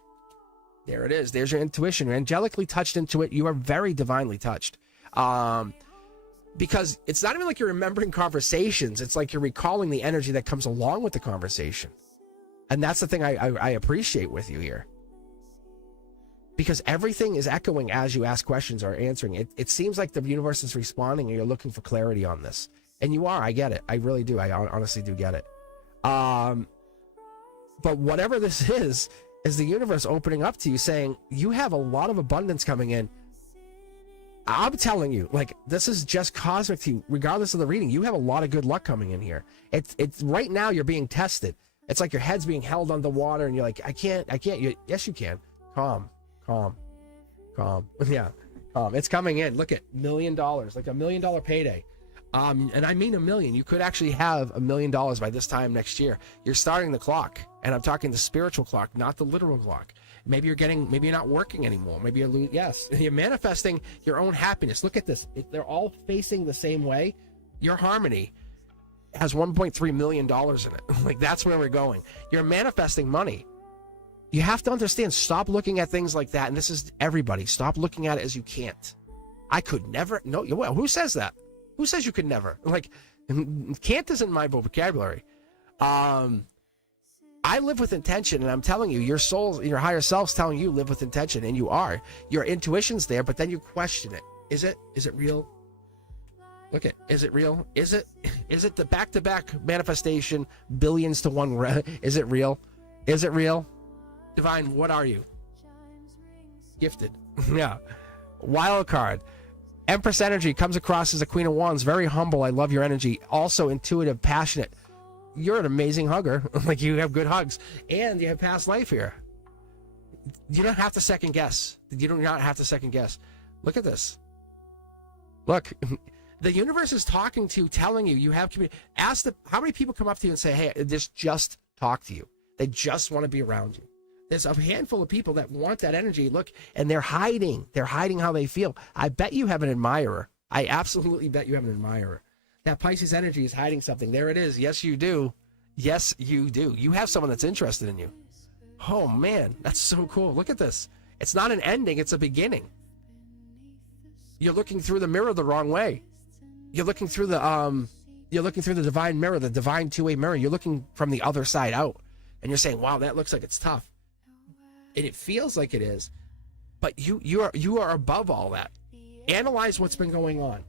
There it is. There's your intuition. You're angelically touched into it. You are very divinely touched. Because it's not even like you're remembering conversations. It's like you're recalling the energy that comes along with the conversation. And that's the thing I appreciate with you here. Because everything is echoing as you ask questions or answering. It seems like the universe is responding and you're looking for clarity on this. And you are. I get it. I really do. I honestly do get it. But whatever this is the universe opening up to you saying, you have a lot of abundance coming in. I'm telling you, like, this is just cosmic to you. Regardless of the reading, you have a lot of good luck coming in here. It's right now you're being tested. It's like your head's being held underwater and you're like, I can't. Yes, you can. Calm. Yeah. It's coming in. Look at $1 million, like $1 million payday. And I mean $1 million. You could actually have $1 million by this time next year. You're starting the clock, and I'm talking the spiritual clock, not the literal clock. Maybe you're not working anymore. Maybe you're manifesting your own happiness. Look at this. They're all facing the same way. Your harmony has $1.3 million in it. Like that's where we're going. You're manifesting money. You have to understand, stop looking at things like that. And this is everybody. Stop looking at it as you can't. I could never. No, who says that? Who says you could never? Like, can't isn't my vocabulary. I live with intention, and I'm telling you, your soul, your higher self's telling you live with intention, and you are. Your intuition's there, but then you question it. Is it real? Look at, is it real? Is it the back-to-back manifestation, billions to one? Is it real? Is it real? Divine, what are you? Gifted. Yeah. Wild card. Empress energy comes across as a Queen of Wands, very humble. I love your energy. Also intuitive, passionate. You're an amazing hugger. Like, you have good hugs, and you have past life here. You don't have to second guess. You do not have to second guess. Look at this. Look, the universe is talking to you, telling you have community. How many people come up to you and say, hey, just talk to you. They just want to be around you. There's a handful of people that want that energy. Look, and they're hiding. They're hiding how they feel. I bet you have an admirer. I absolutely bet you have an admirer. That Pisces energy is hiding something. There it is. Yes, you do. Yes, you do. You have someone that's interested in you. Oh, man, that's so cool. Look at this. It's not an ending. It's a beginning. You're looking through the mirror the wrong way. You're looking through the divine mirror, the divine two-way mirror. You're looking from the other side out, and you're saying, wow, that looks like it's tough. And it feels like it is, but you are above all that. Analyze what's been going on.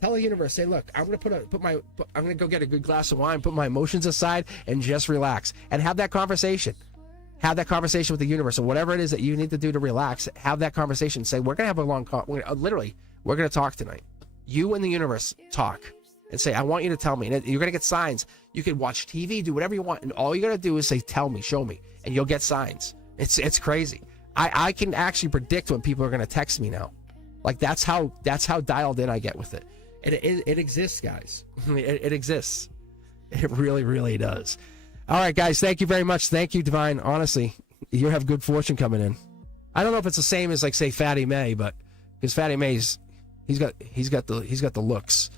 Tell the universe, say, look, I'm gonna go get a good glass of wine, put my emotions aside, and just relax, and have that conversation. Have that conversation with the universe, or whatever it is that you need to do to relax. Have that conversation. Say, we're gonna have a long call. We're gonna talk tonight. You and the universe talk, and say, I want you to tell me. And you're gonna get signs. You can watch TV, do whatever you want, and all you gotta do is say, tell me, show me, and you'll get signs. It's crazy. I can actually predict when people are going to text me now. Like, that's how dialed in I get with it. It exists, guys. It exists. It really, really does. All right, guys. Thank you very much. Thank you, Divine. Honestly, you have good fortune coming in. I don't know if it's the same as, like, say, Fatty May, but because Fatty May's he's got the looks.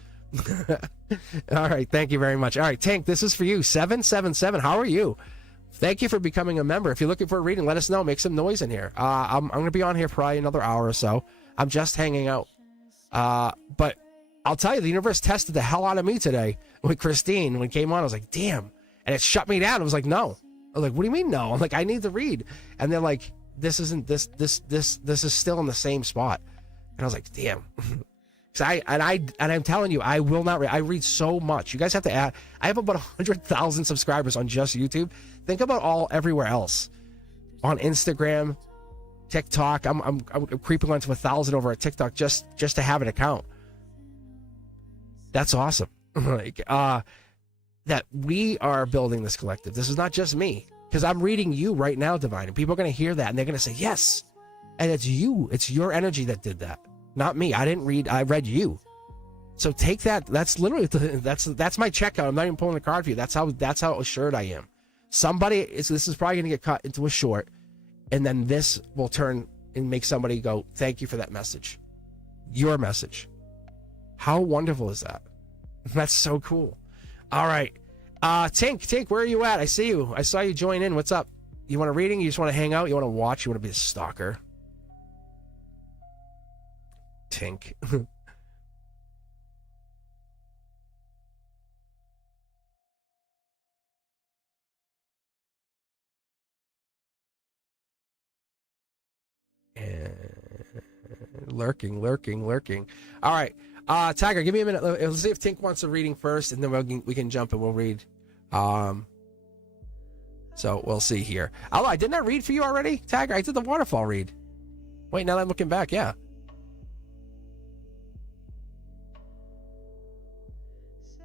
All right. Thank you very much. All right, Tank. This is for you. 777. How are you? Thank you for becoming a member. If you're looking for a reading, let us know. Make some noise in here. I'm going to be on here probably another hour or so. I'm just hanging out. But I'll tell you, the universe tested the hell out of me today with Christine. When it came on, I was like, damn. And it shut me down. I was like, no. I was like, what do you mean no? I'm like, I need to read. And they're like, this is still in the same spot. And I was like, damn. I'm telling you, I will not read. I read so much. You guys have to add. I have about 100,000 subscribers on just YouTube. Think about everywhere else. On Instagram, TikTok. I'm creeping onto 1,000 over at TikTok just to have an account. That's awesome. Like, that we are building this collective. This is not just me, because I'm reading you right now, Divine, and people are going to hear that and they're going to say yes. And it's you. It's your energy that did that. Not me. I didn't read. I read you. So take that. That's literally that's my checkout. I'm not even pulling a card for you. That's how assured I am. This is probably going to get cut into a short, and then this will turn and make somebody go, "Thank you for that message." Your message. How wonderful is that? That's so cool. All right, Tink, where are you at? I see you. I saw you join in. What's up? You want a reading? You just want to hang out? You want to watch? You want to be a stalker? Tink. Lurking. All right, Tiger, give me a minute. Let's see if Tink wants a reading first, and then we can jump and we'll read. So we'll see here. Oh, I didn't I read for you already, Tiger? I did the waterfall read. Wait, now that I'm looking back, yeah.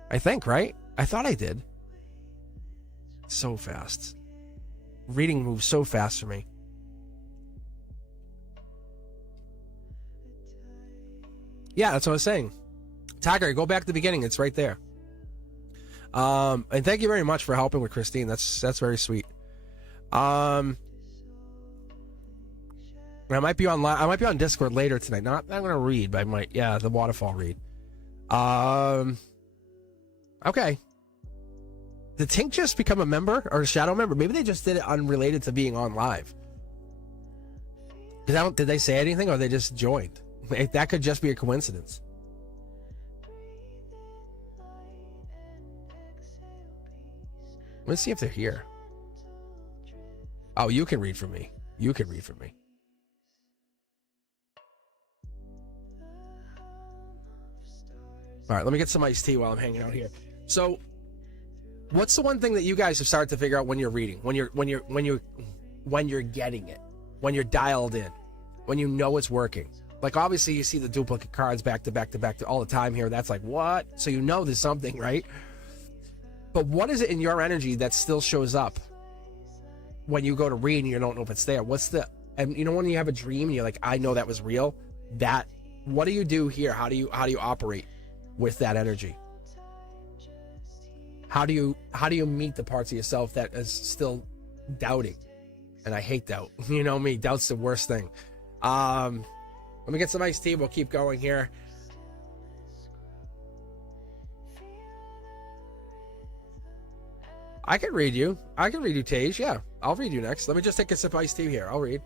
I think, right? I thought I did. So fast. Reading moves so fast for me. Yeah, that's what I was saying. Tiger, go back to the beginning. It's right there. And thank you very much for helping with Christine. That's very sweet. I might be online. I might be on Discord later tonight. Not I'm gonna read, but I might. Yeah, the waterfall read. Okay. Did Tink just become a member or a shadow member? Maybe they just did it unrelated to being on live. Did they say anything, or they just joined? That could just be a coincidence. Let's see if they're here. Oh, you can read for me. You can read for me. All right, let me get some iced tea while I'm hanging out here. So, what's the one thing that you guys have started to figure out when you're reading, when you're getting it, when you're dialed in, when you know it's working? Like, obviously, you see the duplicate cards back to back to back to all the time here. That's like, what? So you know there's something, right? But what is it in your energy that still shows up when you go to read and you don't know if it's there? And you know when you have a dream and you're like, I know that was real? What do you do here? How do you operate with that energy? How do you meet the parts of yourself that is still doubting? And I hate doubt. You know me, doubt's the worst thing. Let me get some iced tea. We'll keep going here. I can read you. Tage. Yeah, I'll read you next. Let me just take a sip of iced tea here. I'll read.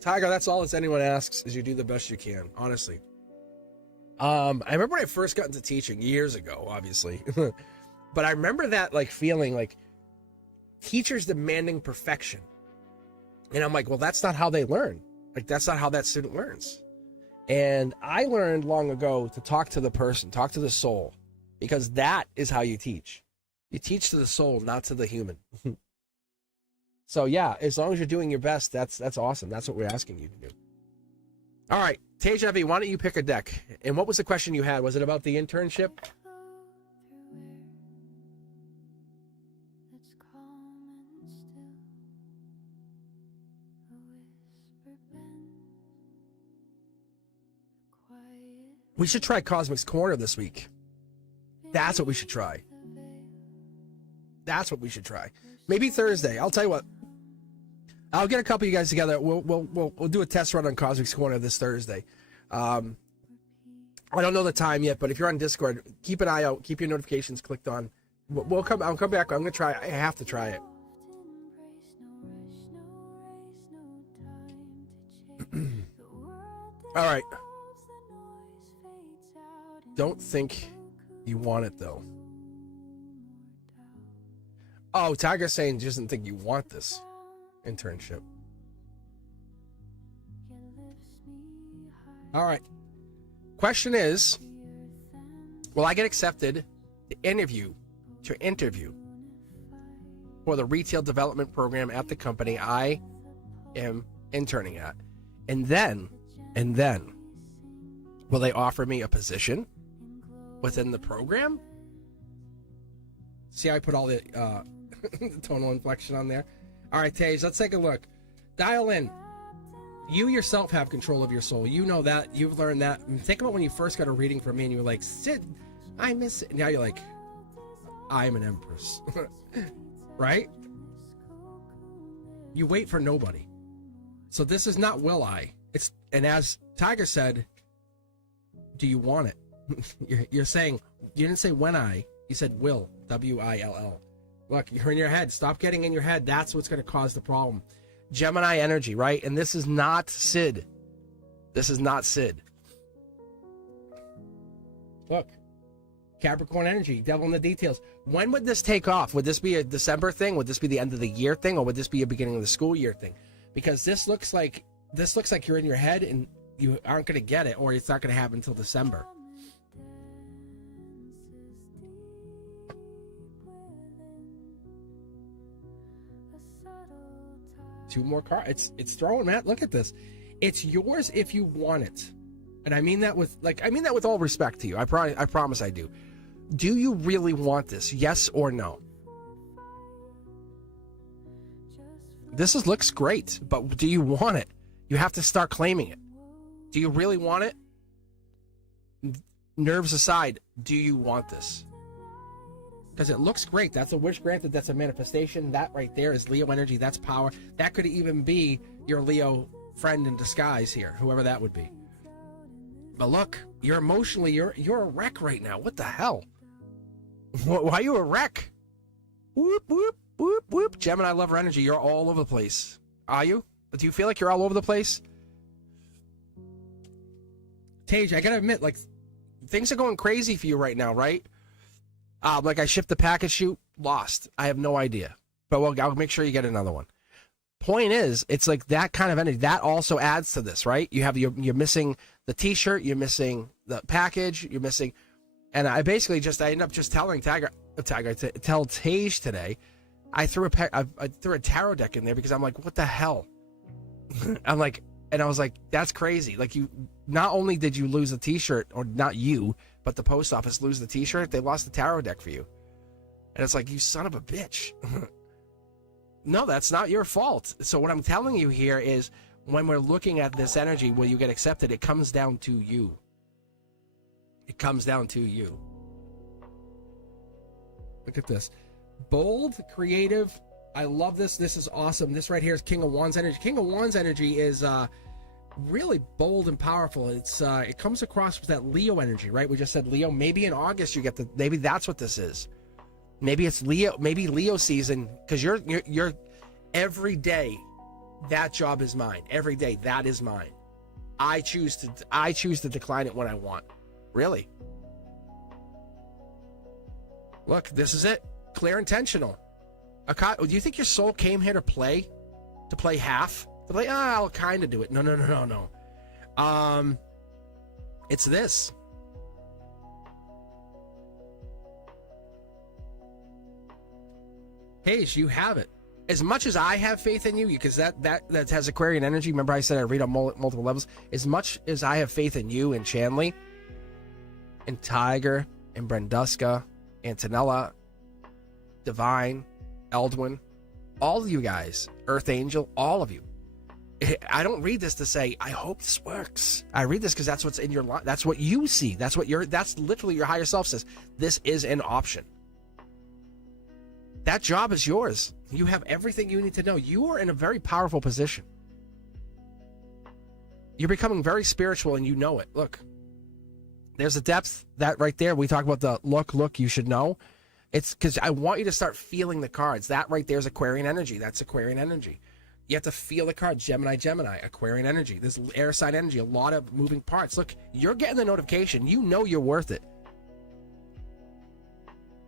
Tiger, that's all anyone asks is you do the best you can, honestly. I remember when I first got into teaching years ago, obviously. But I remember that like feeling like teachers demanding perfection. And I'm like, well, that's not how they learn. Like, that's not how that student learns. And I learned long ago to talk to the person, talk to the soul, because that is how you teach. You teach to the soul, not to the human. So yeah, as long as you're doing your best, that's awesome. That's what we're asking you to do. All right, Tejavi, why don't you pick a deck? And what was the question you had? Was it about the internship? We should try Cosmic's Corner this week. That's what we should try. That's what we should try. Maybe Thursday. I'll tell you what. I'll get a couple of you guys together. We'll do a test run on Cosmic's Corner this Thursday. I don't know the time yet, but if you're on Discord, keep an eye out. Keep your notifications clicked on. I'll come back. I'm gonna try. I have to try it. All right. Don't think you want it though. Oh, Tiger's saying doesn't think you want this internship. All right. Question is, will I get accepted to interview for the retail development program at the company I am interning at? And then will they offer me a position within the program? See how I put all the the tonal inflection on there? All right, Tage, let's take a look. Dial in. You yourself have control of your soul. You know that. You've learned that. Think about when you first got a reading from me and you were like, Sid, I miss it. Now you're like, I'm an empress. Right? You wait for nobody. So this is not will I. And as Tiger said, do you want it? You're saying, you didn't say when I, you said will, W-I-L-L. Look, you're in your head. Stop getting in your head. That's what's going to cause the problem. Gemini energy, right? And this is not Sid. This is not Sid. Look, Capricorn energy, devil in the details. When would this take off? Would this be a December thing? Would this be the end of the year thing? Or would this be a beginning of the school year thing? Because this looks like you're in your head and you aren't going to get it, or it's not going to happen until December. Two more cards. It's throwing, Matt. Look at this. It's yours if you want it. And I mean that with all respect to you. I promise I do. Do you really want this? Yes or no? This looks great, but do you want it? You have to start claiming it. Do you really want it? Nerves aside, do you want this? Because it looks great. That's a wish granted. That's a manifestation. That right there is Leo energy. That's power. That could even be your Leo friend in disguise here, whoever that would be. But look, you're emotionally, you're a wreck right now. What the hell? Why are you a wreck? Whoop, whoop, whoop, whoop. Gemini lover energy. You're all over the place. Are you? Do you feel like you're all over the place? Tage, I gotta admit, like, things are going crazy for you right now, right? Like I shipped the package, shoot, lost. I have no idea. But I'll make sure you get another one. Point is, it's like that kind of energy. That also adds to this, right? You're missing the t-shirt, you're missing the package, you're missing... And I ended up just telling tell Tage today, I threw a tarot deck in there because I'm like, what the hell? I'm like, and I was like, that's crazy. Like, you, not only did you lose a t-shirt, or not you, but the post office lose the t-shirt, they lost the tarot deck for you. And it's like, you son of a bitch. No, that's not your fault. So what I'm telling you here is, when we're looking at this energy, will you get accepted? It comes down to you. It comes down to you. Look at this. Bold, creative. I love this. This is awesome. This right here is King of Wands energy. King of Wands energy is really bold and powerful. It's it comes across with that Leo energy, right? We just said Leo. Maybe in August you get the. Maybe that's what this is. Maybe it's Leo. Maybe Leo season, because you're every day. That job is mine. Every day, that is mine. I choose to decline it when I want. Really. Look, this is it. Clear intentional. Do you think your soul came here to play? To play half? To play, I'll kind of do it. No. It's this. Paige, you have it. As much as I have faith in you, because that has Aquarian energy. Remember I said I read on multiple levels. As much as I have faith in you and Chanley, and Tiger, and Brenduska, Antonella, Divine, Eldwin, all of you guys, Earth Angel, all of you. I don't read this to say, I hope this works. I read this because that's what's in your life. That's what you see. That's literally your higher self says. This is an option. That job is yours. You have everything you need to know. You are in a very powerful position. You're becoming very spiritual and you know it. Look, there's a depth that right there. We talk about the look, you should know. It's because I want you to start feeling the cards. That right there is Aquarian energy. That's Aquarian energy. You have to feel the cards. Gemini, Aquarian energy. This air sign energy, a lot of moving parts. Look, you're getting the notification. You know you're worth it.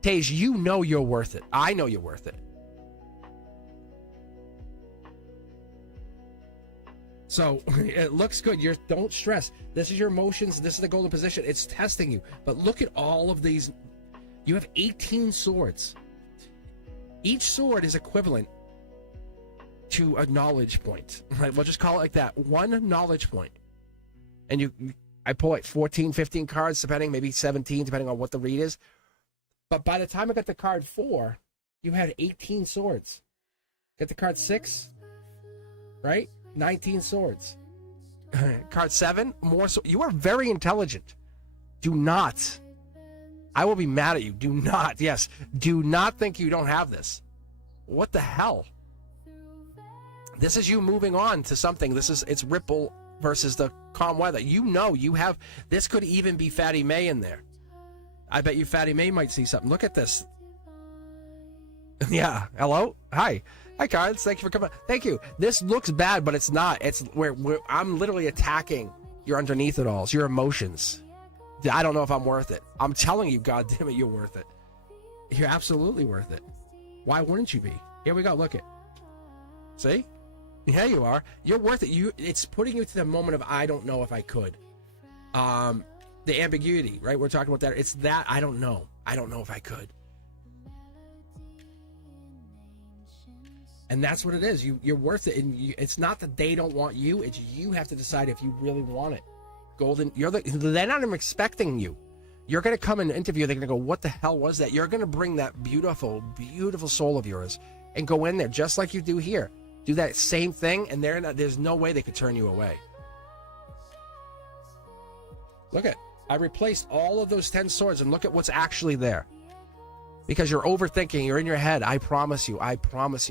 Tage, you know you're worth it. I know you're worth it. So it looks good. Don't stress. This is your emotions. This is the golden position. It's testing you. But look at all of these. You have 18 swords. Each sword is equivalent to a knowledge point. Right? We'll just call it like that. One knowledge point. And I pull like 14, 15 cards, depending, maybe 17, depending on what the read is. But by the time I got the card 4, you had 18 swords. Get the card 6, right? 19 swords. Card 7, more. You are very intelligent. Do not. I will be mad at you. Do not. Yes. Do not think you don't have this. What the hell? This is you moving on to something. It's Ripple versus the calm weather. You know you have. This could even be Fatty May in there. I bet you Fatty May might see something. Look at this. Yeah. Hello. Hi, cards. Thank you for coming. Thank you. This looks bad, but it's not. It's where I'm literally attacking your underneath it all. It's your emotions. I don't know if I'm worth it. I'm telling you, God damn it, you're worth it. You're absolutely worth it. Why wouldn't you be? Here we go. Look it. See? Yeah, you are. You're worth it. It's putting you to the moment of I don't know if I could. The ambiguity, right? We're talking about that. It's that I don't know. I don't know if I could. And that's what it is. You're worth it. And it's not that they don't want you. It's you have to decide if you really want it. Golden, they're not even expecting you. You're going to come in an interview. They're going to go, what the hell was that? You're going to bring that beautiful, beautiful soul of yours and go in there just like you do here. Do that same thing. And there's no way they could turn you away. Look at, I replaced all of those 10 swords and look at what's actually there. Because you're overthinking, you're in your head. I promise you,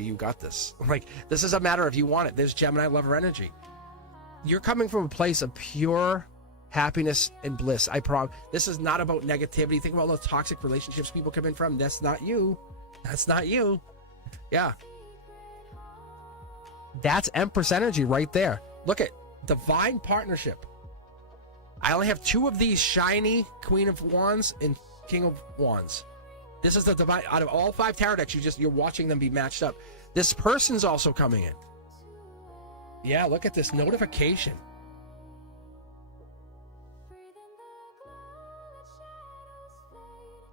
you got this. Like, this is a matter of you want it. There's Gemini lover energy. You're coming from a place of pure happiness and bliss. I promise. This is not about negativity. Think about all the toxic relationships people come in from. That's not you. That's not you. Yeah. That's Empress energy right there. Look at divine partnership. I only have 2 of these shiny Queen of Wands and King of Wands. This is the divine. Out of all 5 tarot decks, you're watching them be matched up. This person's also coming in. Yeah, look at this notification.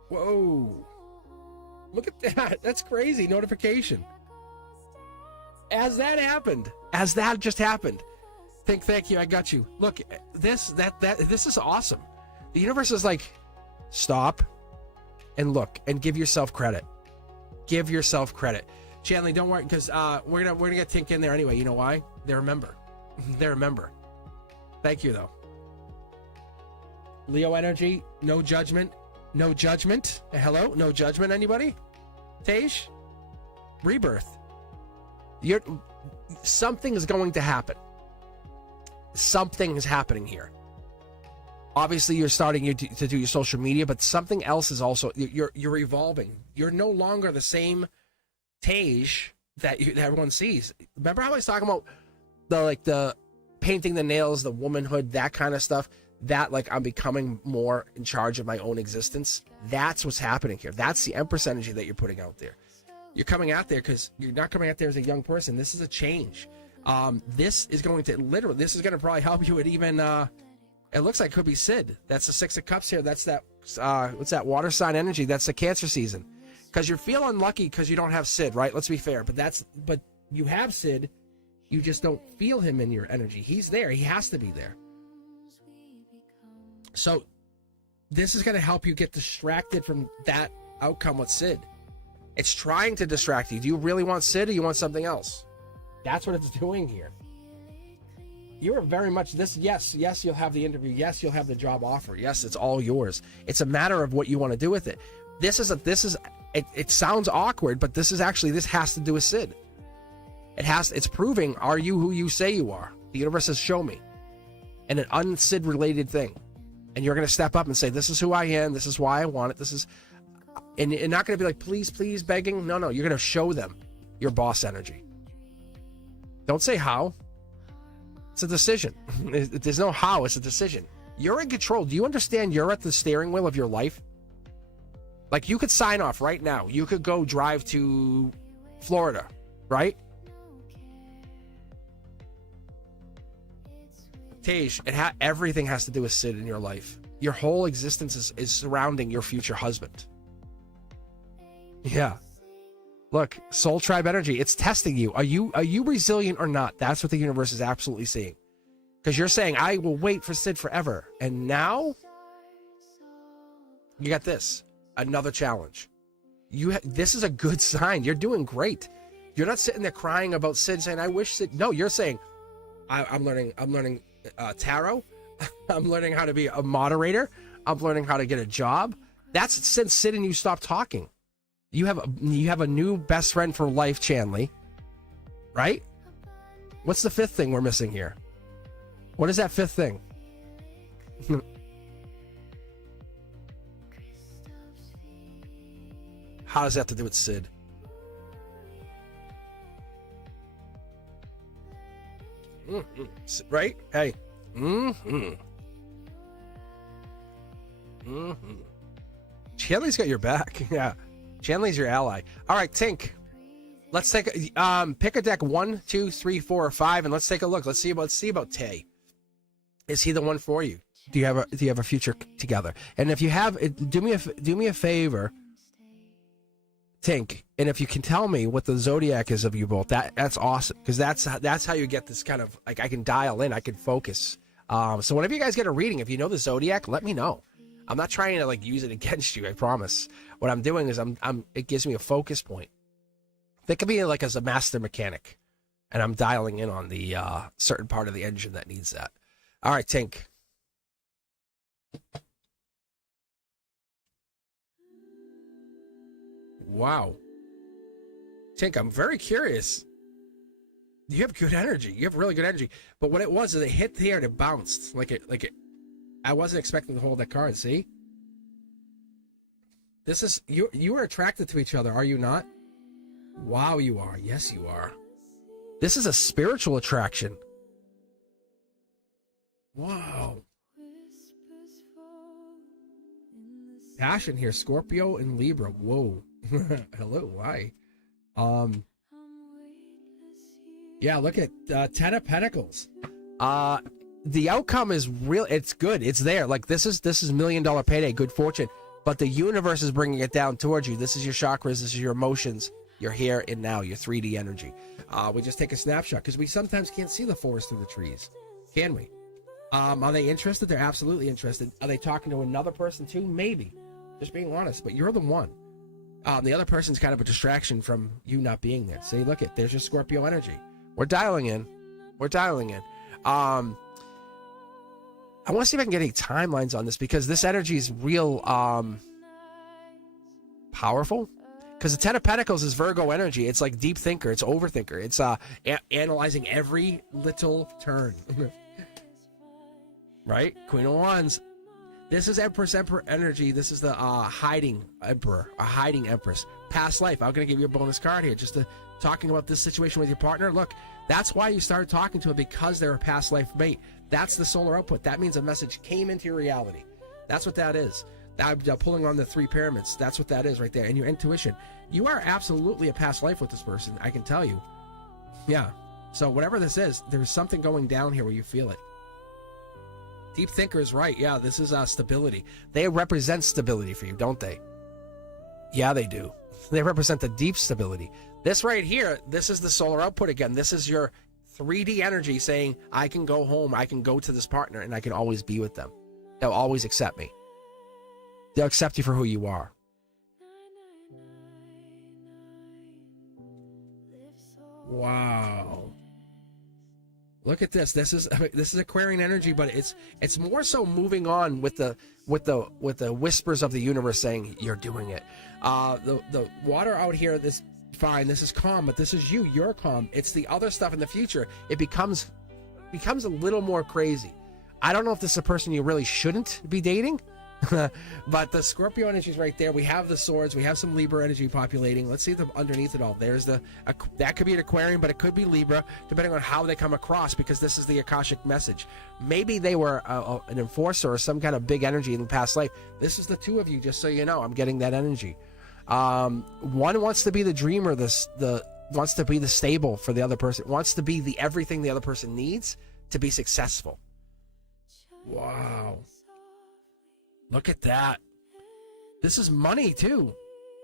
Whoa. Look at that. That's crazy. Notification. As that happened. As that just happened. Thank you. I got you. Look, this is awesome. The universe is like, stop and look and give yourself credit. Give yourself credit. Chandler, don't worry, because we're gonna get Tink in there anyway. You know why? They remember. They remember. Thank you though. Leo energy, no judgment. No judgment. Hello? No judgment, anybody? Tej? Rebirth. Something is going to happen. Something is happening here. Obviously, you're starting to do your social media, but something else is also, you're evolving. You're no longer the same Tej that everyone sees. Remember how I was talking about the painting the nails, the womanhood, that kind of stuff? That like I'm becoming more in charge of my own existence. That's what's happening here. That's the Empress energy that you're putting out there. You're coming out there because you're not coming out there as a young person. This is a change. This is going to probably help you with even it looks like it could be Sid. That's the Six of Cups here. That's that what's that water sign energy? That's the Cancer season. Because you're feeling lucky because you don't have Sid, right? Let's be fair. But you have Sid, you just don't feel him in your energy. He's there. He has to be there. So this is going to help you get distracted from that outcome with Sid. It's trying to distract you. Do you really want Sid or you want something else? That's what it's doing here. You are very much this. Yes, you'll have the interview. Yes, you'll have the job offer. Yes, it's all yours. It's a matter of what you want to do with it. It sounds awkward, but this has to do with Sid. It's proving, are you who you say you are? The universe says, show me. And an un-Sid related thing. And you're going to step up and say, this is who I am. This is why I want it. And you're not going to be like, please, begging. No, you're going to show them your boss energy. Don't say how. It's a decision. There's no how. It's a decision. You're in control. Do you understand you're at the steering wheel of your life? Like you could sign off right now. You could go drive to Florida, right? Tej, everything has to do with Sid in your life. Your whole existence is surrounding your future husband. Yeah. Look, soul tribe energy, it's testing you. Are you resilient or not? That's what the universe is absolutely seeing. Because you're saying, I will wait for Sid forever. And now, you got this. Another challenge. This is a good sign. You're doing great. You're not sitting there crying about Sid saying, I wish Sid. No, you're saying, I'm learning tarot. I'm learning how to be a moderator. I'm learning how to get a job. That's since Sid and you stopped talking. You have a new best friend for life, Chanley. Right? What's the fifth thing we're missing here? What is that fifth thing? How does that have to do with Sid? Right? Hey. Chanley's got your back. Yeah. Chanley's your ally. All right, Tink. Let's take pick a deck 1, 2, 3, 4, or 5, and let's take a look. Let's see about Tay. Is he the one for you? Do you have a future together? And if you have, do me a favor, Tink. And if you can tell me what the zodiac is of you both, that's awesome, because that's how you get this kind of like I can dial in, I can focus. So whenever you guys get a reading, if you know the zodiac, let me know. I'm not trying to like use it against you, I promise. What I'm doing is it gives me a focus point. Think of me like as a master mechanic, and I'm dialing in on the certain part of the engine that needs that. All right, Tink. Wow. Tink, I'm very curious. You have good energy. You have really good energy. But what it was is it hit here and it bounced. Like it I wasn't expecting to hold that card, see? This is you are attracted to each other, are you not? Wow, you are. Yes, you are. This is a spiritual attraction. Wow. Passion here, Scorpio and Libra. Whoa. Hello, why? Yeah, look at 10 of Pentacles. The outcome is real. It's good. It's there. Like this is $1 million payday, good fortune. but the universe is bringing it down towards you. This is your chakras. This is your emotions. You're here and now. Your 3D energy. We just take a snapshot because we sometimes can't see the forest through the trees, can we? Are they interested? They're absolutely interested. Are they talking to another person too? Maybe. Just being honest. But you're the one. The other person's kind of a distraction from you not being there. See, look there's your Scorpio energy. We're dialing in. I want to see if I can get any timelines on this because this energy is real powerful. Because the Ten of Pentacles is Virgo energy. It's like deep thinker. It's overthinker. It's analyzing every little turn. Right? Queen of Wands. This is Empress energy. This is the hiding emperor, a hiding empress. Past life. I'm going to give you a bonus card here. Just talking about this situation with your partner. Look, that's why you started talking to him, because they're a past life mate. That's the solar output. That means a message came into your reality. That's what that is. I'm pulling on the 3 pyramids. That's what that is right there. And your intuition. You are absolutely a past life with this person. I can tell you. Yeah. So whatever this is, there's something going down here where you feel it. Deep thinker is right. Yeah, this is stability. They represent stability for you, don't they? Yeah, they do. They represent the deep stability. This right here, this is the solar output again. This is your 3D energy saying, I can go home, I can go to this partner, and I can always be with them. They'll always accept me. They'll accept you for who you are. Wow. Look at this. This is Aquarian energy, but it's more so moving on with the whispers of the universe saying you're doing it. The water out here, this fine, this is calm, but this is you. You're calm. It's the other stuff in the future. It becomes a little more crazy. I don't know if this is a person you really shouldn't be dating. But the Scorpio energy is right there. We have the swords. We have some Libra energy populating. Let's see them underneath it all. There's that could be an Aquarian, but it could be Libra, depending on how they come across, because this is the Akashic message. Maybe they were an enforcer or some kind of big energy in the past life. This is the 2 of you, just so you know. I'm getting that energy. One wants to be the dreamer. Wants to be the stable for the other person. Wants to be the everything the other person needs to be successful. Wow. Look at that. This is money, too.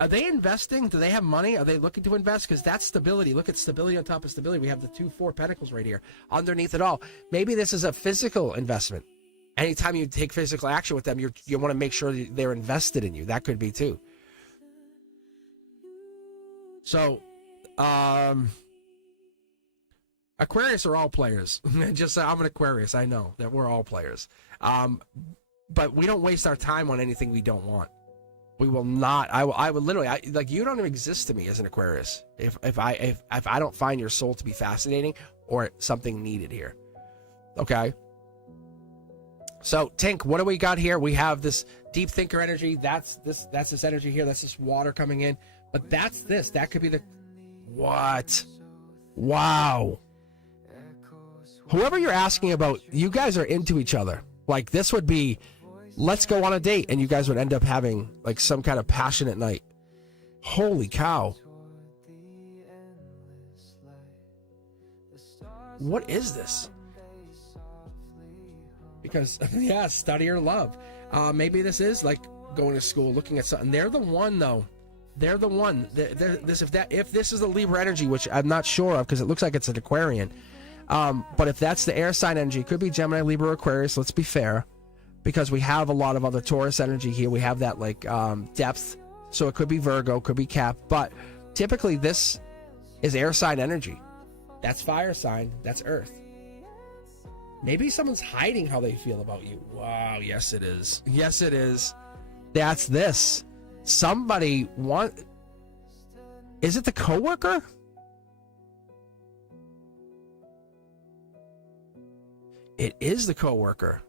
Are they investing? Do they have money? Are they looking to invest? Because that's stability. Look at stability on top of stability. We have the 2-4 pentacles right here. Underneath it all. Maybe this is a physical investment. Anytime you take physical action with them, you want to make sure that they're invested in you. That could be, too. So, Aquarius are all players. Just I'm an Aquarius. I know that we're all players. But we don't waste our time on anything we don't want. We will not. I would literally, like, you don't even exist to me as an Aquarius if I don't find your soul to be fascinating or something needed here. Okay. So Tink, what do we got here? We have this deep thinker energy. That's this energy here. That's this water coming in. But that's this. That could be the what? Wow. Whoever you're asking about, you guys are into each other. Like, this would be, let's go on a date, and you guys would end up having like some kind of passionate night. Holy cow. What is this? Because, yeah, study or love. Maybe this is like going to school, looking at something. They're the one, though. They're the one. If this is the Libra energy, which I'm not sure of because it looks like it's an Aquarian. But if that's the air sign energy, it could be Gemini, Libra, Aquarius. Let's be fair, because we have a lot of other Taurus energy here. We have that like depth, so it could be Virgo, could be Cap. But typically, this is air sign energy. That's fire sign. That's Earth. Maybe someone's hiding how they feel about you. Wow. Yes, it is. Yes, it is. That's this. Somebody want. Is it the coworker? It is the coworker.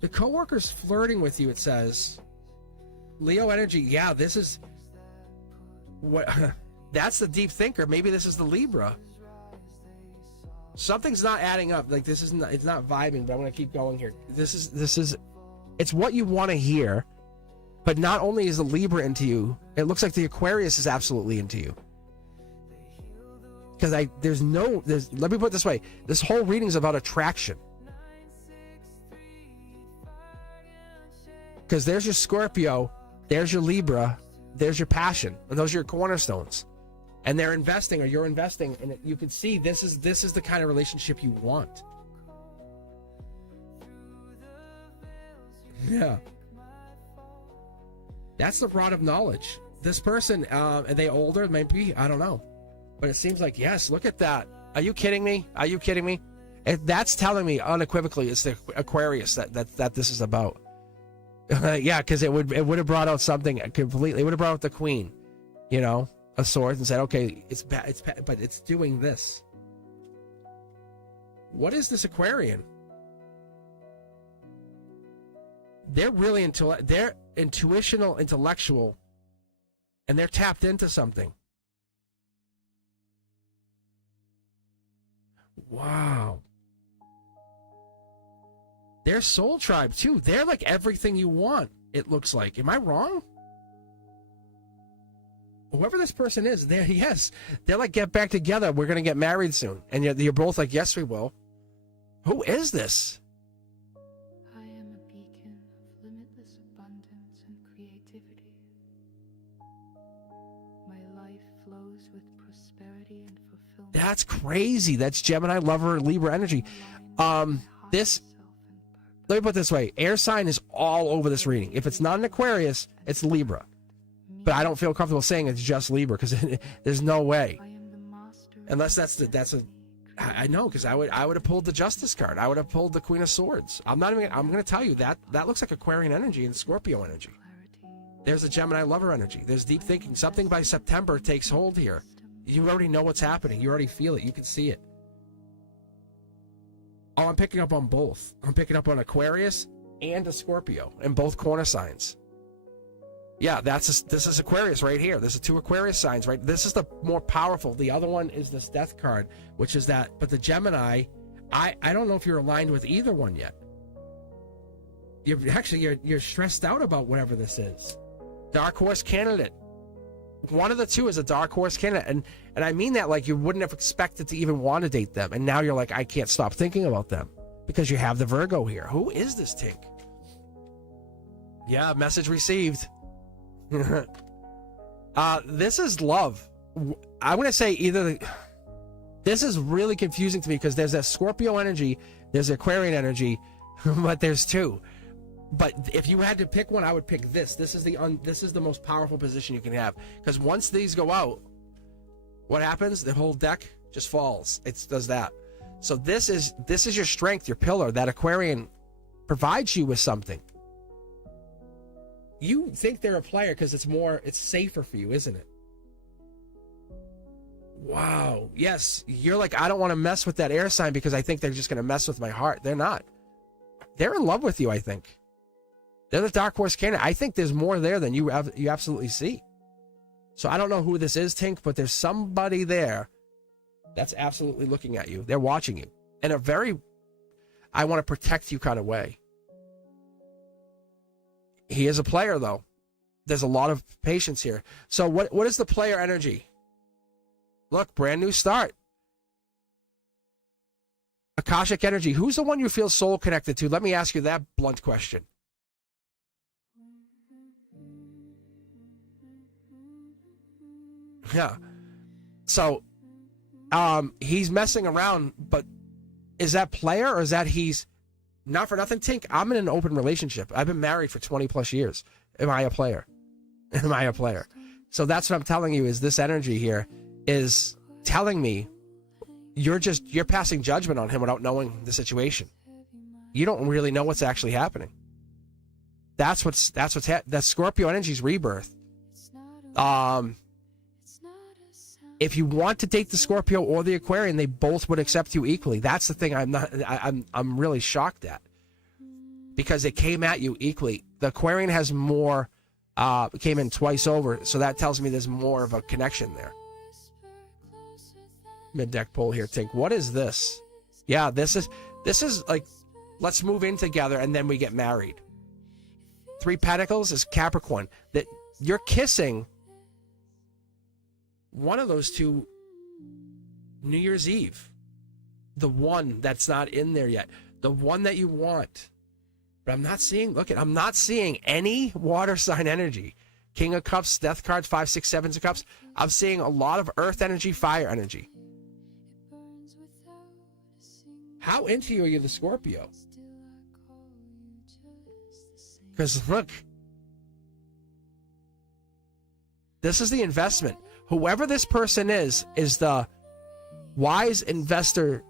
The coworker's flirting with you, it says. Leo energy. Yeah, this is what that's the deep thinker. Maybe this is the Libra. Something's not adding up. Like, this isn't, it's not vibing, but I'm going to keep going here. This is it's what you want to hear. But not only is the Libra into you, it looks like the Aquarius is absolutely into you. Because let me put it this way. This whole reading is about attraction. Because there's your Scorpio, there's your Libra, there's your passion, and those are your cornerstones. And they're investing, or you're investing, and you can see this is the kind of relationship you want. Yeah. That's the rod of knowledge. This person, are they older? Maybe, I don't know. But it seems like, yes, look at that. Are you kidding me? Are you kidding me? That's telling me unequivocally it's the Aquarius that this is about. Yeah, because it would have brought out something completely. It would have brought out the Queen, you know, a sword, and said, okay, it's bad, but it's doing this. What is this Aquarian? They're really they're intuitional, intellectual, and they're tapped into something. Wow. They're soul tribe too. They're like everything you want, it looks like. Am I wrong? Whoever this person is, they're like, get back together. We're going to get married soon. And you're both like, yes, we will. Who is this? I am a beacon of limitless abundance and creativity. My life flows with prosperity and fulfillment. That's crazy. That's Gemini, lover, Libra energy. This, let me put it this way. Air sign is all over this reading. If it's not an Aquarius, it's Libra. But I don't feel comfortable saying it's just Libra because there's no way. Unless that's a. I know, because I would have pulled the Justice card. I would have pulled the Queen of Swords. I'm going to tell you that looks like Aquarian energy and Scorpio energy. There's a Gemini lover energy. There's deep thinking. Something by September takes hold here. You already know what's happening. You already feel it. You can see it. Oh, I'm picking up on both. I'm picking up on Aquarius and a Scorpio in both corner signs. Yeah, this is Aquarius right here. This is two Aquarius signs, right? This is the more powerful. The other one is this Death card, which is that. But the Gemini, I don't know if you're aligned with either one yet. You're stressed out about whatever this is. Dark horse candidate. One of the two is a dark horse candidate, and I mean that like you wouldn't have expected to even want to date them, and now you're like, I can't stop thinking about them because you have the Virgo here. Who is this Tink? Yeah, message received. This is love. I'm gonna say this is really confusing to me because there's that Scorpio energy, there's Aquarian energy, but there's two. But if you had to pick one, I would pick this. This is the most powerful position you can have, because once these go out, what happens? The whole deck just falls. It does that. So this is your strength, your pillar. That Aquarian provides you with something. You think they're a player because it's safer for you, isn't it? Wow. Yes, you're like, I don't want to mess with that air sign because I think they're just going to mess with my heart. They're not. They're in love with you, I think. They're the dark horse candidate. I think there's more there than you absolutely see. So I don't know who this is, Tink, but there's somebody there that's absolutely looking at you. They're watching you in a very, I want to protect you kind of way. He is a player, though. There's a lot of patience here. So what is the player energy? Look, brand new start. Akashic energy. Who's the one you feel soul connected to? Let me ask you that blunt question. Yeah. So, he's messing around, but is that player or is that he's not for nothing? Tink, I'm in an open relationship. I've been married for 20 plus years. Am I a player? Am I a player? So that's what I'm telling you is this energy here is telling me you're passing judgment on him without knowing the situation. You don't really know what's actually happening. That's that Scorpio energy's rebirth. If you want to date the Scorpio or the Aquarian, they both would accept you equally. That's the thing I'm really shocked at, because they came at you equally. The Aquarian has more, came in twice over, so that tells me there's more of a connection there. Mid-deck pull here, Tink. What is this? Yeah, this is like, let's move in together and then we get married. Three Pentacles is Capricorn. That you're kissing one of those two New Year's Eve. The one that's not in there yet. The one that you want. But I'm not seeing, I'm not seeing any water sign energy. King of Cups, Death cards, 5, 6, 7 of Cups. I'm seeing a lot of earth energy, fire energy. How into you are you, the Scorpio? Because look, this is the investment. Whoever this person is the wise investor.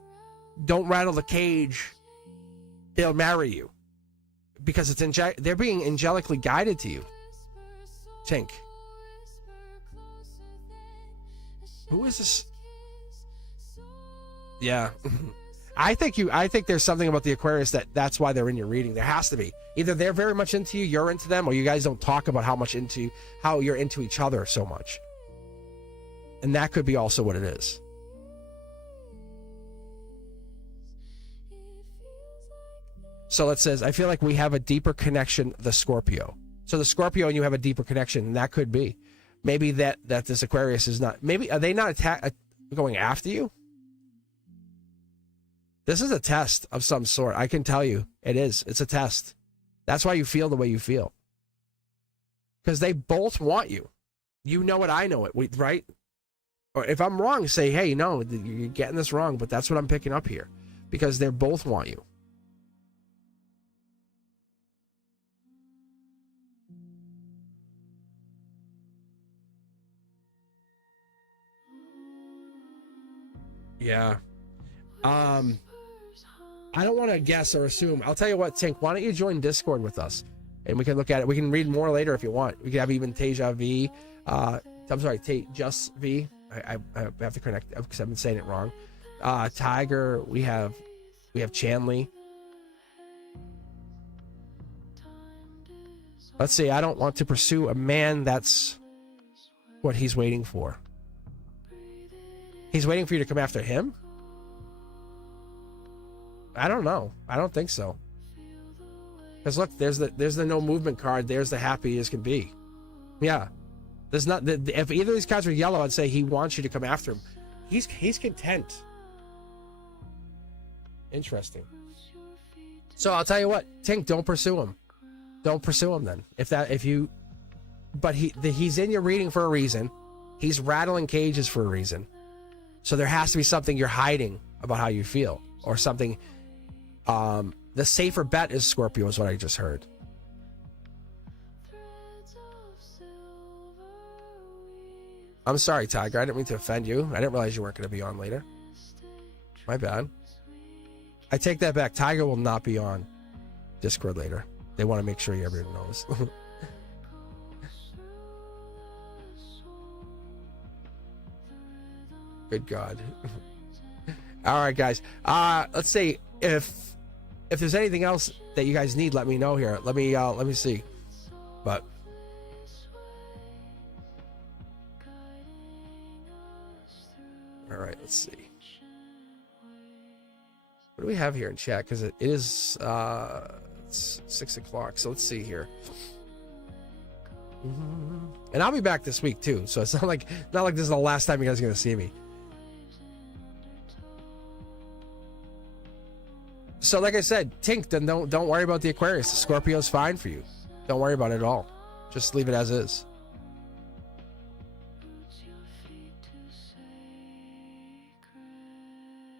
Don't rattle the cage. They'll marry you. Because they're being angelically guided to you. Tink. Who is this? Yeah. I think there's something about the Aquarius that's why they're in your reading. There has to be. Either they're very much into you, you're into them, or you guys don't talk about how you're into each other so much. And that could be also what it is. So it says, I feel like we have a deeper connection, the Scorpio. So the Scorpio and you have a deeper connection, and that could be. Maybe that this Aquarius is not, maybe, are they not going after you? This is a test of some sort. I can tell you, it is. It's a test. That's why you feel the way you feel. Because they both want you. You know it, I know it, right? Or if I'm wrong, say, hey, no, you're getting this wrong, but that's what I'm picking up here. Because they both want you. Yeah. I don't want to guess or assume. I'll tell you what, Tink, why don't you join Discord with us? And we can look at it. We can read more later if you want. We can have even Tasia V. I'm sorry, Just V. I have to connect because I've been saying it wrong. Tiger, we have Chanley. Let's see, I don't want to pursue a man that's what he's waiting for. He's waiting for you to come after him? I don't know. I don't think so. Because look, there's the no movement card. There's the happy as can be. Yeah. There's not. If either of these cards were yellow, I'd say he wants you to come after him. He's content. Interesting. So I'll tell you what, Tink, don't pursue him. Don't pursue him then. But he's in your reading for a reason. He's rattling cages for a reason. So there has to be something you're hiding about how you feel, or something. The safer bet is Scorpio, is what I just heard. I'm sorry, Tiger. I didn't mean to offend you. I didn't realize you weren't going to be on later. My bad. I take that back. Tiger will not be on Discord later. They want to make sure everyone knows. Good God. All right, guys. Let's see if there's anything else that you guys need. Let me know here. Let me see. But all right, let's see. What do we have here in chat? Because it is it's 6 o'clock. So let's see here. And I'll be back this week too. So it's not like this is the last time you guys are gonna see me. So like I said, Tink, then don't worry about the Aquarius. The Scorpio's fine for you. Don't worry about it at all. Just leave it as is.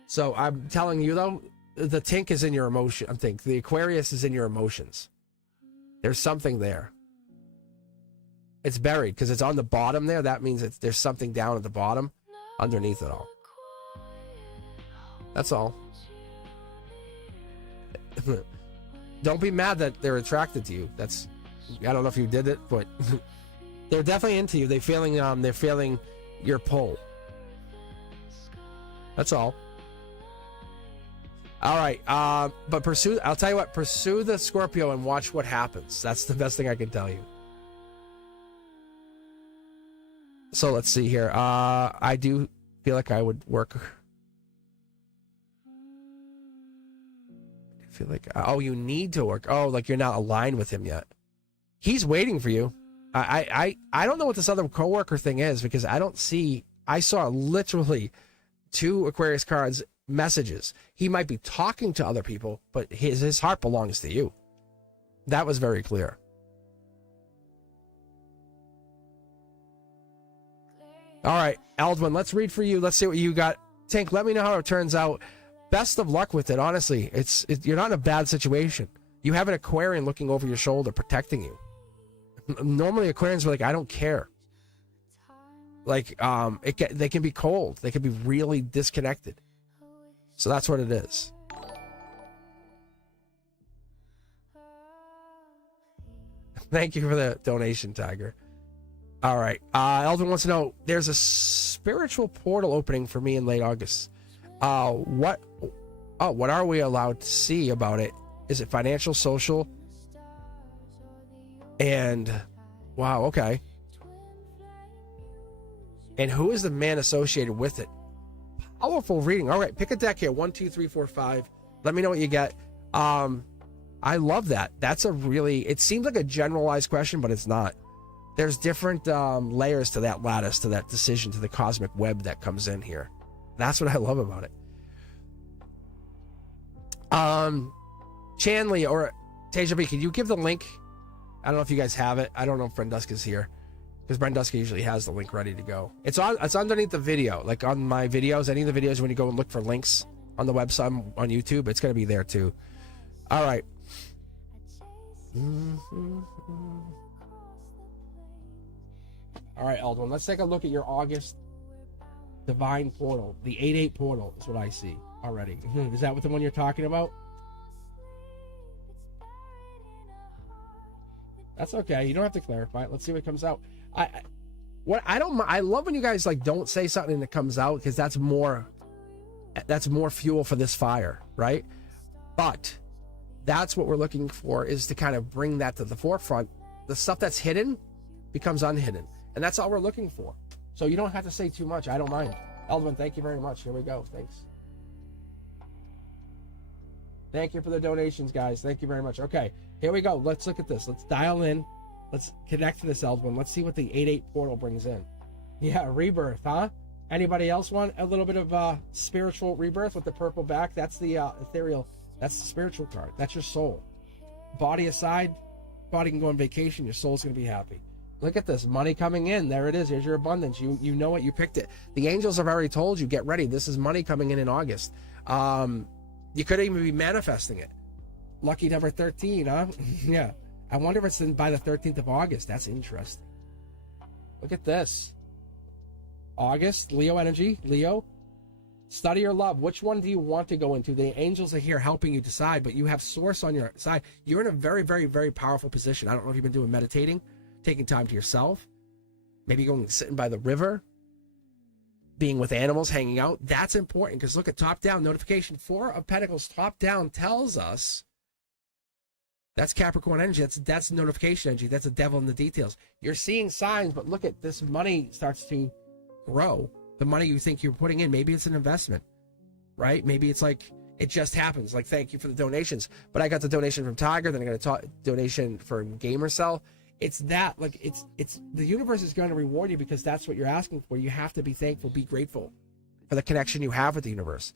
So I'm telling you though, the Tink is in your emotion. I think the Aquarius is in your emotions. There's something there. It's buried because it's on the bottom there. That means there's something down at the bottom underneath it all. That's all. Don't be mad that they're attracted to you. I don't know if you did it, but they're definitely into you. They're feeling your pull. That's all. All right. But I'll tell you what, pursue the Scorpio and watch what happens. That's the best thing I can tell you. So let's see here. I do feel like I would work. I feel like, you need to work. Oh, like you're not aligned with him yet. He's waiting for you. I don't know what this other coworker thing is, because I saw literally 2 Aquarius cards messages. He might be talking to other people, but his heart belongs to you. That was very clear. All right, Aldwin, let's read for you. Let's see what you got. Tank, let me know how it turns out. Best of luck with it, honestly. You're not in a bad situation. You have an Aquarian looking over your shoulder, protecting you. Normally, Aquarians are like, I don't care. Like, they can be cold. They can be really disconnected. So that's what it is. Thank you for the donation, Tiger. All right. Eldon wants to know, there's a spiritual portal opening for me in late August. What are we allowed to see about it? Is it financial, social? And wow, okay. And who is the man associated with it? Powerful reading. All right, pick a deck here. 1, 2, 3, 4, 5. Let me know what you get. I love that. That's a really, it seems like a generalized question, but it's not. There's different layers to that lattice, to that decision, to the cosmic web that comes in here. That's what I love about it. Chanley or Tasia B, can you give the link? I don't know if you guys have it. I don't know if Brenduska is here, because Brenduska usually has the link ready to go. It's underneath the video, like on my videos. Any of the videos, when you go and look for links on the website on YouTube, it's going to be there too. All right. All right, Eldon, let's take a look at your August divine portal. The 8-8 portal is what I see already. Is that what the one you're talking about? That's okay. You don't have to clarify it. Let's see what comes out. I love when you guys like don't say something and it comes out, because that's more fuel for this fire, right? But that's what we're looking for, is to kind of bring that to the forefront. The stuff that's hidden becomes unhidden. And that's all we're looking for. So you don't have to say too much. I don't mind. Eldwin, thank you very much. Here we go. Thanks. Thank you for the donations, guys. Thank you very much. Okay, here we go. Let's look at this. Let's dial in. Let's connect to this, Eldwin. Let's see what the 8-8 portal brings in. Yeah, rebirth, huh? Anybody else want a little bit of spiritual rebirth with the purple back? That's the ethereal. That's the spiritual card. That's your soul. Body aside, body can go on vacation. Your soul's going to be happy. Look at this. Money coming in. There it is. Here's your abundance. You know it. You picked it. The angels have already told you, get ready. This is money coming in August. You could even be manifesting it. Lucky number 13, huh? Yeah. I wonder if it's by the 13th of August. That's interesting. Look at this. August, Leo energy. Leo. Study or love. Which one do you want to go into? The angels are here helping you decide, but you have source on your side. You're in a very, very, very powerful position. I don't know if you've been doing meditating, taking time to yourself, maybe going sitting by the river, being with animals, hanging out. That's important, because look at top down notification. 4 of Pentacles top down tells us that's Capricorn energy. That's notification energy. That's the devil in the details. You're seeing signs, but look at this. Money starts to grow. The money you think you're putting in, maybe it's an investment, right? Maybe it's like it just happens. Like, thank you for the donations, but I got the donation from Tiger, then I got a donation from Gamer Cell. It's that, like, it's the universe is going to reward you, because that's what you're asking for. You have to be thankful, be grateful for the connection you have with the universe.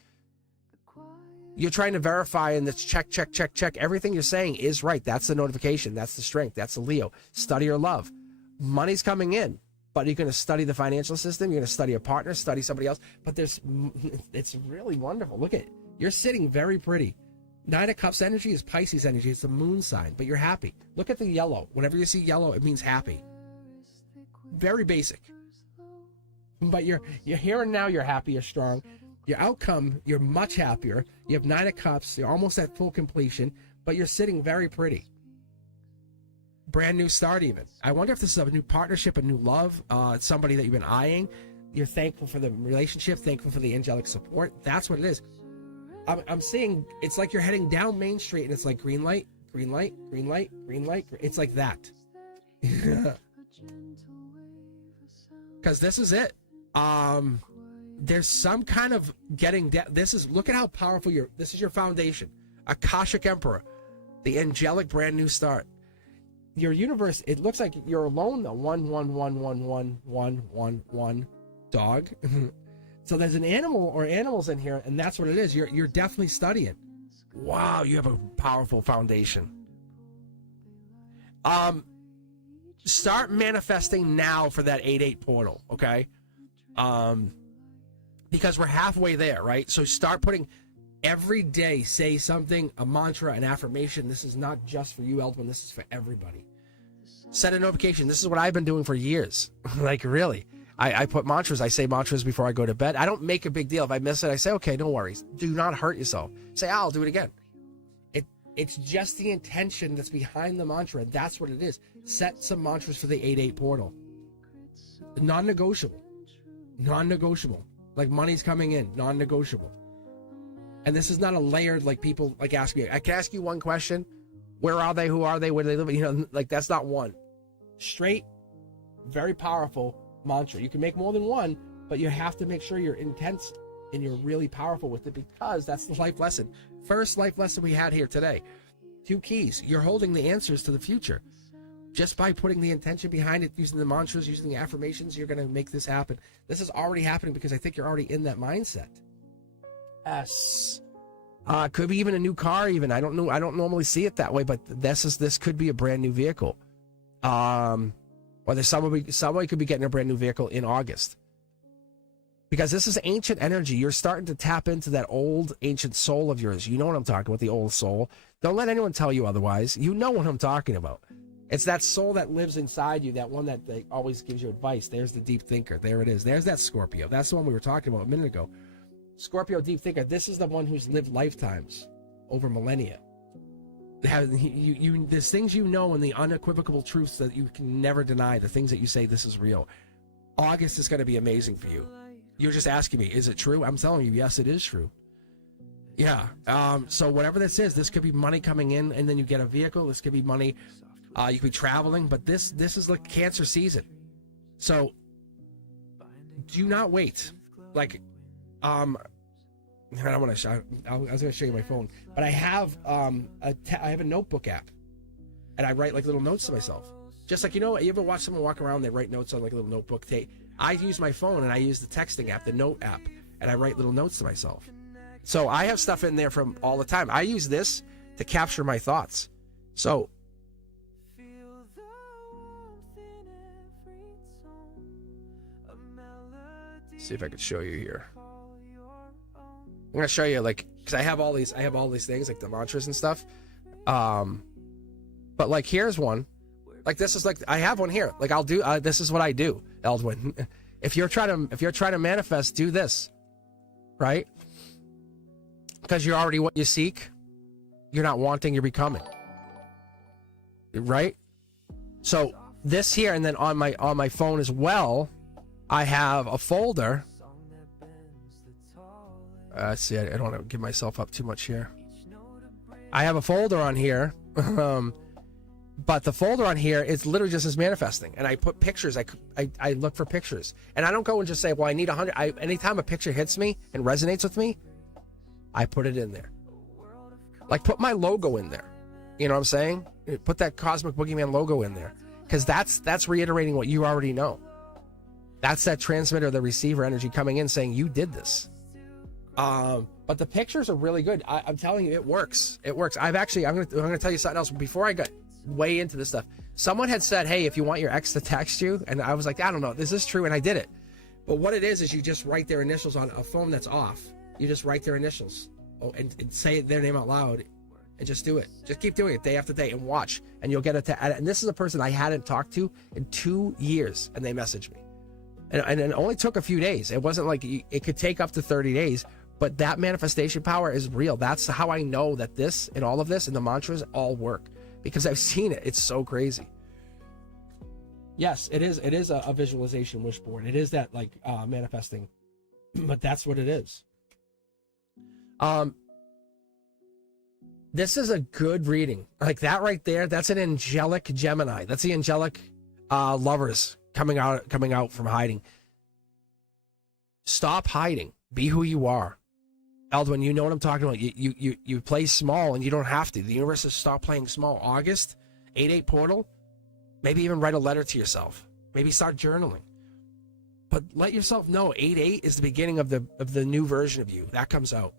You're trying to verify, and it's check. Everything you're saying is right. That's the notification. That's the strength. That's the Leo. Study or love. Money's coming in, but you're going to study the financial system. You're going to study a partner, study somebody else. But it's really wonderful. Look at, you're sitting very pretty. 9 of Cups energy is Pisces energy. It's the moon sign, but you're happy. Look at the yellow. Whenever you see yellow, it means happy. Very basic. But you're here and now, you're happy, you're strong. Your outcome, you're much happier. You have 9 of Cups. You're almost at full completion, but you're sitting very pretty. Brand new start even. I wonder if this is a new partnership, a new love, somebody that you've been eyeing. You're thankful for the relationship, thankful for the angelic support. That's what it is. I'm seeing, it's like you're heading down Main Street, and it's like green light, green light, green light, green light. It's like that. Because this is it. There's some kind of getting down. Look at how powerful this is your foundation. Akashic Emperor, the angelic brand new start. Your universe, it looks like you're alone though. 1 1 1 1 1 1 1 1 dog. So there's an animal or animals in here, and that's what it is. You're definitely studying. Wow, you have a powerful foundation. Start manifesting now for that 8-8 portal, okay? Because we're halfway there, right? So start putting every day, say something, a mantra, an affirmation. This is not just for you, Eldwin. This is for everybody. Set a notification. This is what I've been doing for years. Like, really. I put mantras. I say mantras before I go to bed. I don't make a big deal. If I miss it, I say, okay, no worries. Do not hurt yourself. Say, I'll do it again. It's just the intention that's behind the mantra. That's what it is. Set some mantras for the 8-8 portal. Non-negotiable. Non-negotiable. Like money's coming in. Non-negotiable. And this is not a layered, like people like ask me. I can ask you one question. Where are they? Who are they? Where do they live? You know, like that's not one. Straight, very powerful mantra. You can make more than one, but you have to make sure you're intense and you're really powerful with it, because that's the life lesson. First life lesson we had here today. 2 keys. You're holding the answers to the future. Just by putting the intention behind it, using the mantras, using the affirmations, you're going to make this happen. This is already happening because I think you're already in that mindset. Yes. Could be even a new car even. I don't know. I don't normally see it that way, but this could be a brand new vehicle. Or there's somebody could be getting a brand new vehicle in August. Because this is ancient energy. You're starting to tap into that old ancient soul of yours. You know what I'm talking about, the old soul. Don't let anyone tell you otherwise. You know what I'm talking about. It's that soul that lives inside you, that one that always gives you advice. There's the deep thinker. There it is. There's that Scorpio. That's the one we were talking about a minute ago. Scorpio deep thinker. This is the one who's lived lifetimes over millennia. There's things you know, and the unequivocal truths that you can never deny, the things that you say, this is real. August is going to be amazing for you. You're just asking me, is it true? I'm telling you, yes, it is true. Yeah. So whatever this is, this could be money coming in, and then you get a vehicle. This could be money. You could be traveling, but this is like Cancer season. So do not wait. Like, I don't want to show. I was going to show you my phone, but I have I have a notebook app, and I write like little notes to myself. Just like, you know, you ever watch someone walk around, they write notes on like a little notebook tape. I use my phone, and I use the texting app, the note app, and I write little notes to myself. So I have stuff in there from all the time. I use this to capture my thoughts. So see if I could show you here. I'm gonna show you, like, because I have all these things, like the mantras and stuff. But like, here's one. Like, this is like, I have one here. Like, I'll do. This is what I do, Eldwin. If you're trying to manifest, do this, right? Because you're already what you seek. You're not wanting, you're becoming. Right? So this here, and then on my phone as well, I have a folder. Let's see, I don't want to give myself up too much here. I have a folder on here. But the folder on here is literally just as manifesting, and I put pictures. I look for pictures, and I don't go and just say, well, I need 100. Anytime a picture hits me and resonates with me, I put it in there. Like, put my logo in there. You know what I'm saying? Put that Cosmic Boogeyman logo in there, because that's reiterating what you already know. That's that transmitter, the receiver energy coming in saying you did this. But the pictures are really good. I'm telling you, it works. It works. I'm gonna tell you something else before I got way into this stuff. Someone had said, hey, if you want your ex to text you, and I was like, I don't know, is this true? And I did it. But what it is you just write their initials on a phone that's off. You just write their initials and say their name out loud, and just do it. Just keep doing it day after day and watch, and you'll get it. And this is a person I hadn't talked to in 2 years, and they messaged me. And it only took a few days. It wasn't like it could take up to 30 days, but that manifestation power is real. That's how I know that this and all of this and the mantras all work, because I've seen it. It's so crazy. Yes, it is. It is a visualization wish board. It is that, like, manifesting, but that's what it is. This is a good reading. Like that right there, that's an angelic Gemini. That's the angelic lovers coming out from hiding. Stop hiding. Be who you are. Eldwin, you know what I'm talking about. You play small, and you don't have to. The universe says stop playing small. August, 8-8 portal. Maybe even write a letter to yourself. Maybe start journaling. But let yourself know 8-8 is the beginning of the new version of you. That comes out.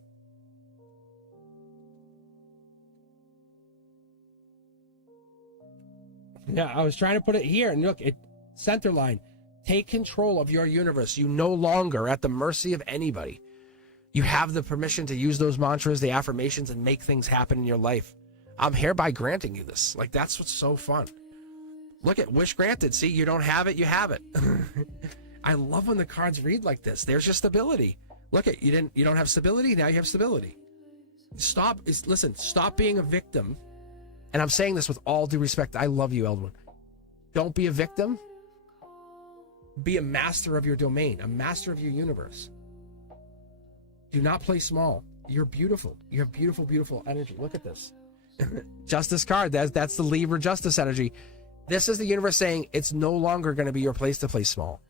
Yeah, I was trying to put it here, and look, it center line. Take control of your universe. You no longer at the mercy of anybody. You have the permission to use those mantras, the affirmations, and make things happen in your life. I'm hereby granting you this. Like, that's what's so fun. Look at wish granted. See, you don't have it, you have it. I love when the cards read like this. There's your stability. Look at you don't have stability, now you have stability. Listen, stop being a victim. And I'm saying this with all due respect. I love you, Eldwin. Don't be a victim. Be a master of your domain, a master of your universe. Do not play small. You're beautiful. You have beautiful, beautiful energy. Look at this. Justice card. That's the Libra justice energy. This is the universe saying it's no longer going to be your place to play small.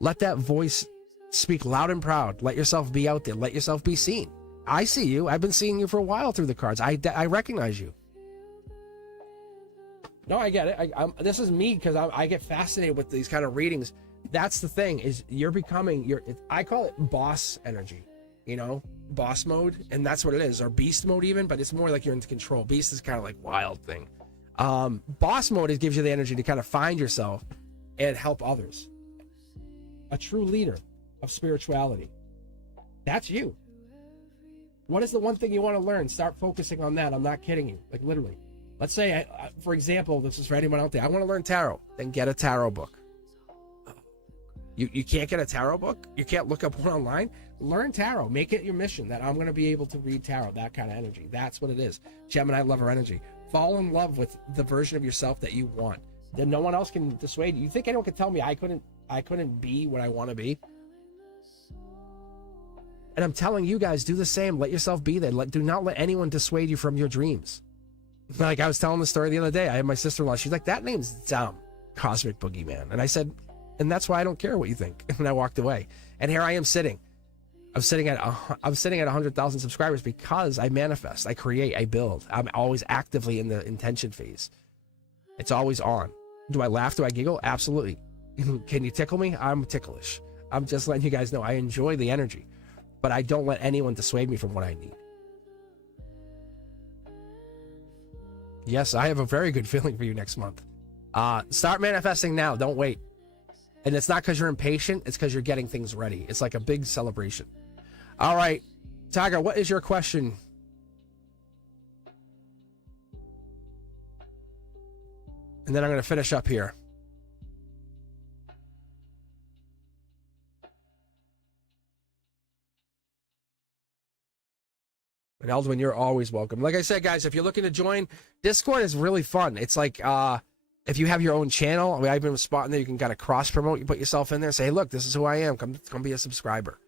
Let that voice speak loud and proud. Let yourself be out there. Let yourself be seen. I see you. I've been seeing you for a while through the cards. I recognize you. No, I get it. This is me because I get fascinated with these kind of readings. That's the thing, is you're becoming I call it boss energy, boss mode, and that's what it is, or beast mode even, but it's more like you're into control. Beast is kind of like wild thing. Boss mode gives you the energy to kind of find yourself and help others. A true leader of spirituality. That's you. What is the one thing you want to learn? Start focusing on that. I'm not kidding you. Like, literally. Let's say, for example, this is for anyone out there. I want to learn tarot. Then get a tarot book. You can't get a tarot book? You can't look up one online? Learn tarot. Make it your mission that I'm going to be able to read tarot. That kind of energy. That's what it is. Gemini lover energy. Fall in love with the version of yourself that you want. Then no one else can dissuade you. You think anyone can tell me I couldn't be what I want to be? And I'm telling you guys, do the same. Let yourself be there. Do not let anyone dissuade you from your dreams. Like I was telling the story the other day. I had my sister-in-law. She's like, that name's dumb. Cosmic Boogeyman. And I said, and that's why I don't care what you think. And I walked away. And here I am sitting. I'm sitting at 100,000 subscribers because I manifest, I create, I build. I'm always actively in the intention phase. It's always on. Do I laugh? Do I giggle? Absolutely. Can you tickle me? I'm ticklish. I'm just letting you guys know I enjoy the energy, but I don't let anyone dissuade me from what I need. Yes, I have a very good feeling for you next month. Start manifesting now. Don't wait. And it's not because you're impatient. It's because you're getting things ready. It's like a big celebration. All right. Tiger, what is your question? And then I'm going to finish up here. And Eldwin, you're always welcome. Like I said, guys, if you're looking to join, Discord is really fun. It's like, if you have your own channel, I've been spotting there, you can kind of cross promote. You put yourself in there, say, hey, look, this is who I am. Come be a subscriber.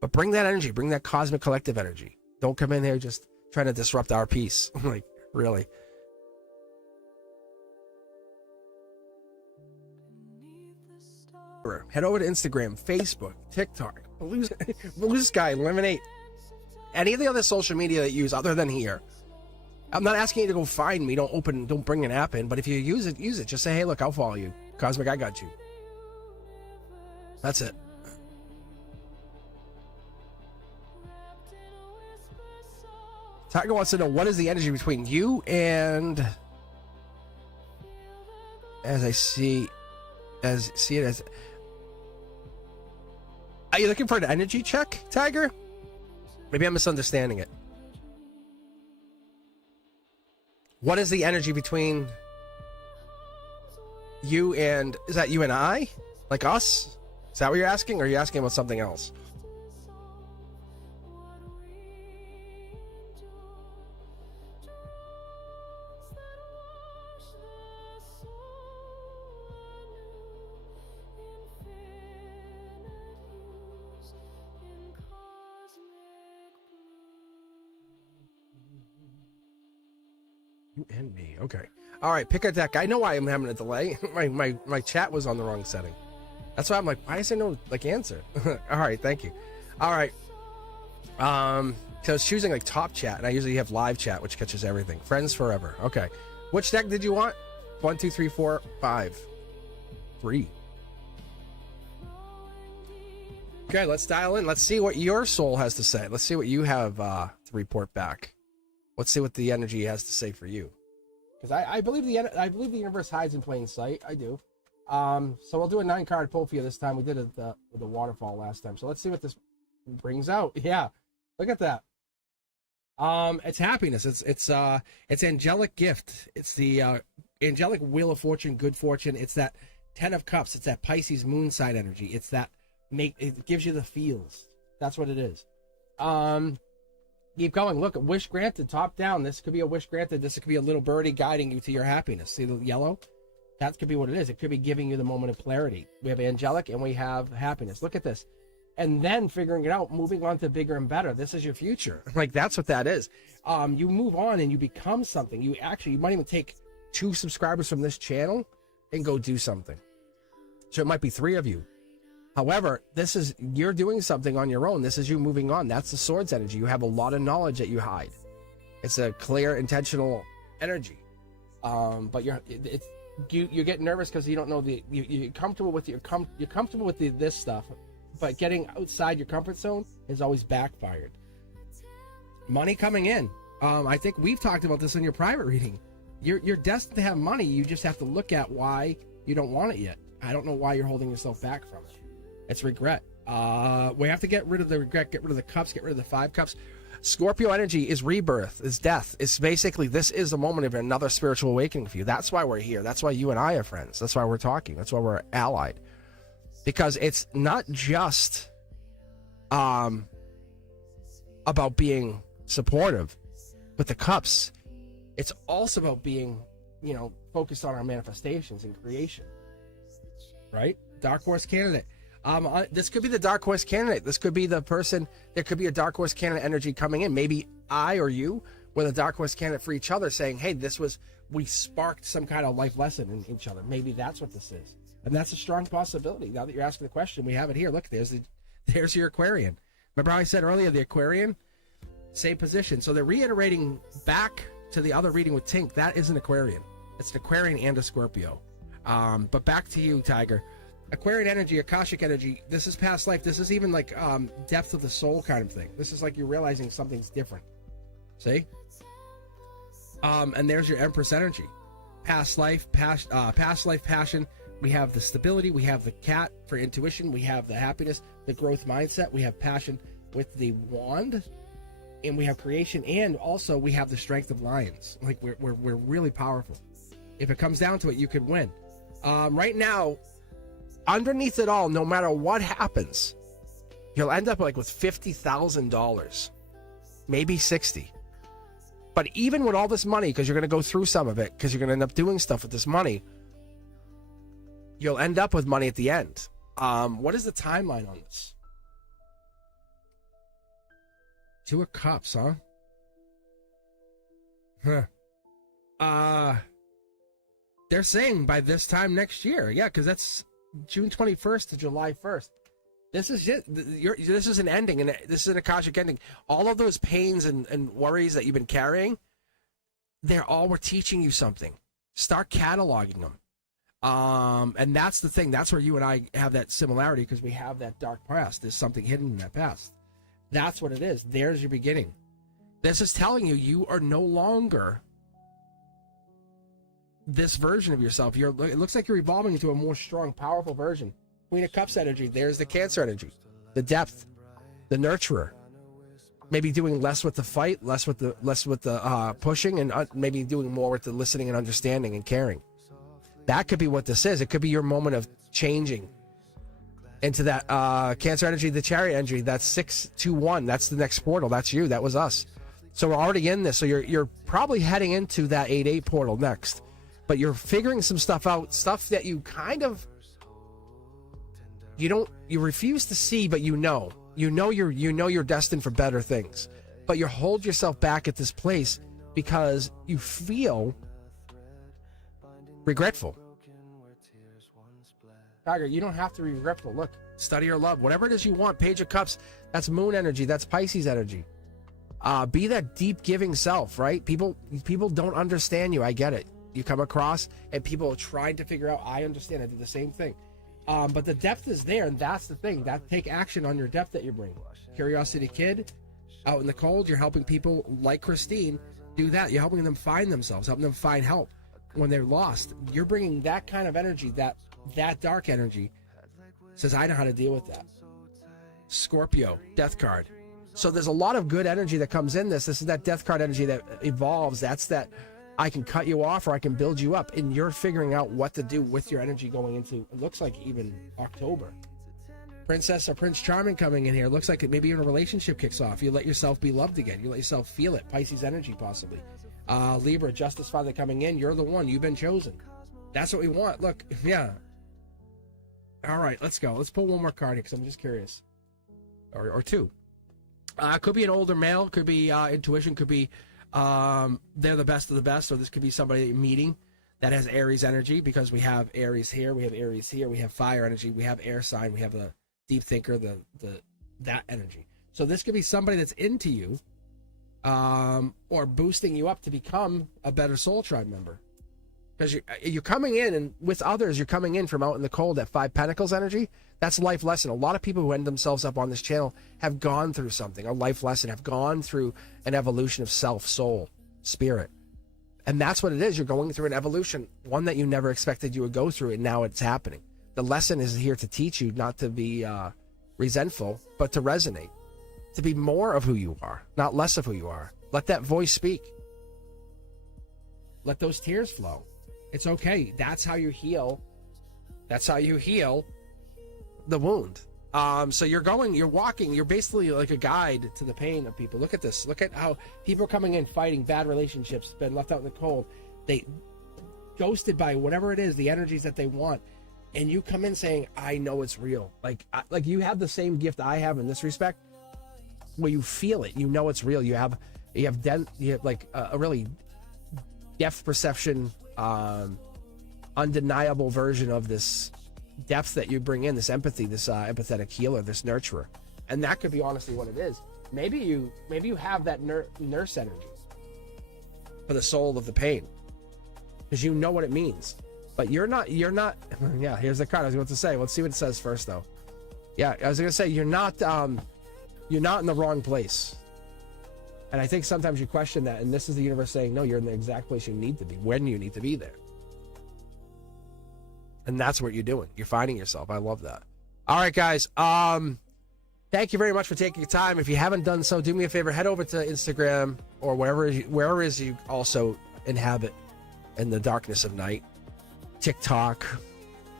But bring that energy, bring that cosmic collective energy. Don't come in there just trying to disrupt our peace. Like, really. Head over to Instagram, Facebook, TikTok, Blue Sky, Lemonade, any of the other social media that you use other than here. I'm not asking you to go find me. Don't bring an app in. But if you use it, use it. Just say, hey, look, I'll follow you. Cosmic, I got you. That's it. Tiger wants to know, what is the energy between you and, as I see it as, are you looking for an energy check, Tiger? Maybe I'm misunderstanding it. What is the energy between you and, is that you and I? Like us? Is that what you're asking? Or are you asking about something else? You and me. Okay. All right. Pick a deck. I know why I'm having a delay. My chat was on the wrong setting. That's why I'm like, why is there no answer? All right. Thank you. All right. So I was choosing top chat, and I usually have live chat, which catches everything. Friends forever. Okay. Which deck did you want? 1, 2, 3, 4, 5. 3. Okay. Let's dial in. Let's see what your soul has to say. Let's see what you have to report back. Let's see what the energy has to say for you. because I believe the universe hides in plain sight. I do. So we'll do a 9-card pull for you this time. We did it with the waterfall last time. So let's see what this brings out. Yeah, look at that. It's happiness. It's angelic gift. It's the angelic wheel of fortune, good fortune. It's that 10 of cups. It's that Pisces moon side energy. It's that it gives you the feels. That's what it is. Keep going. Look, wish granted, top down. This could be a wish granted. This could be a little birdie guiding you to your happiness. See the yellow? That could be what it is. It could be giving you the moment of clarity. We have angelic and we have happiness. Look at this. And then figuring it out, moving on to bigger and better. This is your future. Like, that's what that is. You move on and you become something. You might even take 2 subscribers from this channel and go do something. So it might be 3 of you. However, you're doing something on your own. This is you moving on. That's the swords energy. You have a lot of knowledge that you hide. It's a clear, intentional energy. But you get nervous because you don't know you're comfortable with you're comfortable with this stuff, but getting outside your comfort zone is always backfired. Money coming in. I think we've talked about this in your private reading. You're destined to have money. You just have to look at why you don't want it yet. I don't know why you're holding yourself back from it. It's regret. We have to get rid of the regret, get rid of the cups, get rid of the 5 cups. Scorpio energy is rebirth, is death. It's basically, this is a moment of another spiritual awakening for you. That's why we're here. That's why you and I are friends. That's why we're talking. That's why we're allied. Because it's not just about being supportive with the cups. It's also about being, focused on our manifestations and creation. Right? Dark horse candidate. This could be the dark horse candidate. This could be the person. There could be a dark horse candidate energy coming in. Maybe I or you were the dark horse candidate for each other, saying, hey, we sparked some kind of life lesson in each other. Maybe that's what this is. And that's a strong possibility. Now that you're asking the question, we have it here. Look, there's your Aquarian. Remember how I said earlier, the Aquarian? Same position. So they're reiterating back to the other reading with Tink. That is an Aquarian. It's an Aquarian and a Scorpio. But back to you, Tiger. Aquarian energy, Akashic energy, this is past life. This is even like depth of the soul kind of thing. This is like you're realizing something's different. See? And there's your Empress energy. Past life, passion. We have the stability. We have the cat for intuition. We have the happiness, the growth mindset. We have passion with the wand. And we have creation. And also we have the strength of lions. Like we're really powerful. If it comes down to it, you could win. Right now, underneath it all, no matter what happens, you'll end up like with $50,000, maybe 60. But even with all this money, because you're going to go through some of it, because you're going to end up doing stuff with this money, you'll end up with money at the end. What is the timeline on this? 2 of Cups, huh? They're saying by this time next year. Yeah, because that's June 21st to July 1st. This is it. This is an ending, and this is an Akashic ending. All of those pains and worries that you've been carrying, we're teaching you something. Start cataloging them. And that's the thing. That's where you and I have that similarity, because we have that dark past. There's something hidden in that past. That's what it is. There's your beginning. This is telling you you are no longer this version of yourself. It looks like you're evolving into a more strong, powerful version. Queen of Cups energy. There's the Cancer energy, the depth, the nurturer. Maybe doing less with the fight, less with the pushing, and maybe doing more with the listening and understanding and caring. That could be what this is. It could be your moment of changing into that Cancer energy, the Chariot energy. That's 621. That's the next portal. That's you. That was us. So we're already in this. So you're probably heading into that 8-8 portal next. But you're figuring some stuff out, stuff that you kind of you refuse to see, but you're destined for better things. But you hold yourself back at this place because you feel regretful. Tiger, you don't have to be regretful. Look, study your love, whatever it is you want. Page of Cups, that's moon energy, that's Pisces energy. Be that deep giving self, right? People don't understand you. I get it. You come across and people are trying to figure out. I understand. I do the same thing. But the depth is there, and that's the thing. Take action on your depth that you bring. Curiosity Kid, out in the cold, you're helping people like Christine do that. You're helping them find themselves, helping them find help when they're lost. You're bringing that kind of energy, that dark energy. Says, I know how to deal with that. Scorpio, death card. So there's a lot of good energy that comes in this. This is that death card energy that evolves. That's that I can cut you off or I can build you up. And you're figuring out what to do with your energy going into, it looks like even October. Princess or Prince Charming coming in here. Looks like it maybe even a relationship kicks off. You let yourself be loved again. You let yourself feel it. Pisces energy possibly. Libra, Justice Father coming in. You're the one. You've been chosen. That's what we want. Look, yeah. All right, let's go. Let's pull one more card because I'm just curious. Or two. Could be an older male. Could be intuition. Could be they're the best of the best. So this could be somebody meeting that has Aries energy, because we have Aries here. We have Aries here. We have fire energy. We have air sign. We have the deep thinker, that energy. So this could be somebody that's into you, or boosting you up to become a better soul tribe member. Because you're coming in, and with others, you're coming in from out in the cold, that 5 Pentacles energy. That's a life lesson. A lot of people who end themselves up on this channel have gone through something, a life lesson, have gone through an evolution of self, soul, spirit. And that's what it is. You're going through an evolution, one that you never expected you would go through, and now it's happening. The lesson is here to teach you not to be resentful, but to resonate, to be more of who you are, not less of who you are. Let that voice speak. Let those tears flow. It's okay. That's how you heal. That's how you heal the wound. So you're walking, you're basically like a guide to the pain of people. Look at this. Look at how people are coming in, fighting bad relationships, been left out in the cold. They ghosted by whatever it is, the energies that they want. And you come in saying, I know it's real. Like you have the same gift I have in this respect, where you feel it. You know it's real. You have like a really depth perception, undeniable version of this depth that you bring in, this empathy, this empathetic healer, this nurturer. And that could be honestly what it is. Maybe you have that nurse energy for the soul of the pain, because you know what it means. But you're not yeah, here's the card I was going to say. Let's see what it says first though. Yeah, I was going to say you're not in the wrong place. And I think sometimes you question that, and this is the universe saying, no, you're in the exact place you need to be when you need to be there. And that's what you're doing. You're finding yourself. I love that. All right, guys. Thank you very much for taking your time. If you haven't done so, do me a favor. Head over to Instagram or wherever it is you also inhabit in the darkness of night. TikTok,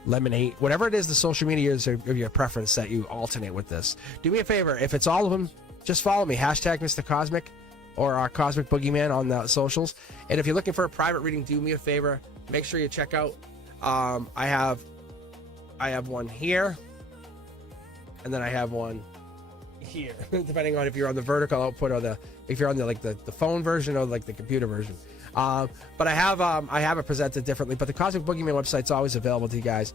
Lemonade, whatever it is, the social media is of your preference that you alternate with this. Do me a favor. If it's all of them, just follow me. Hashtag Mr. Cosmic or our Cosmic Boogeyman on the socials. And if you're looking for a private reading, do me a favor. Make sure you check out. I have one here, and then I have one here, depending on if you're on the vertical output or if you're on the phone version or like the computer version. But I have it presented differently. But the Cosmic Boogeyman website's always available to you guys.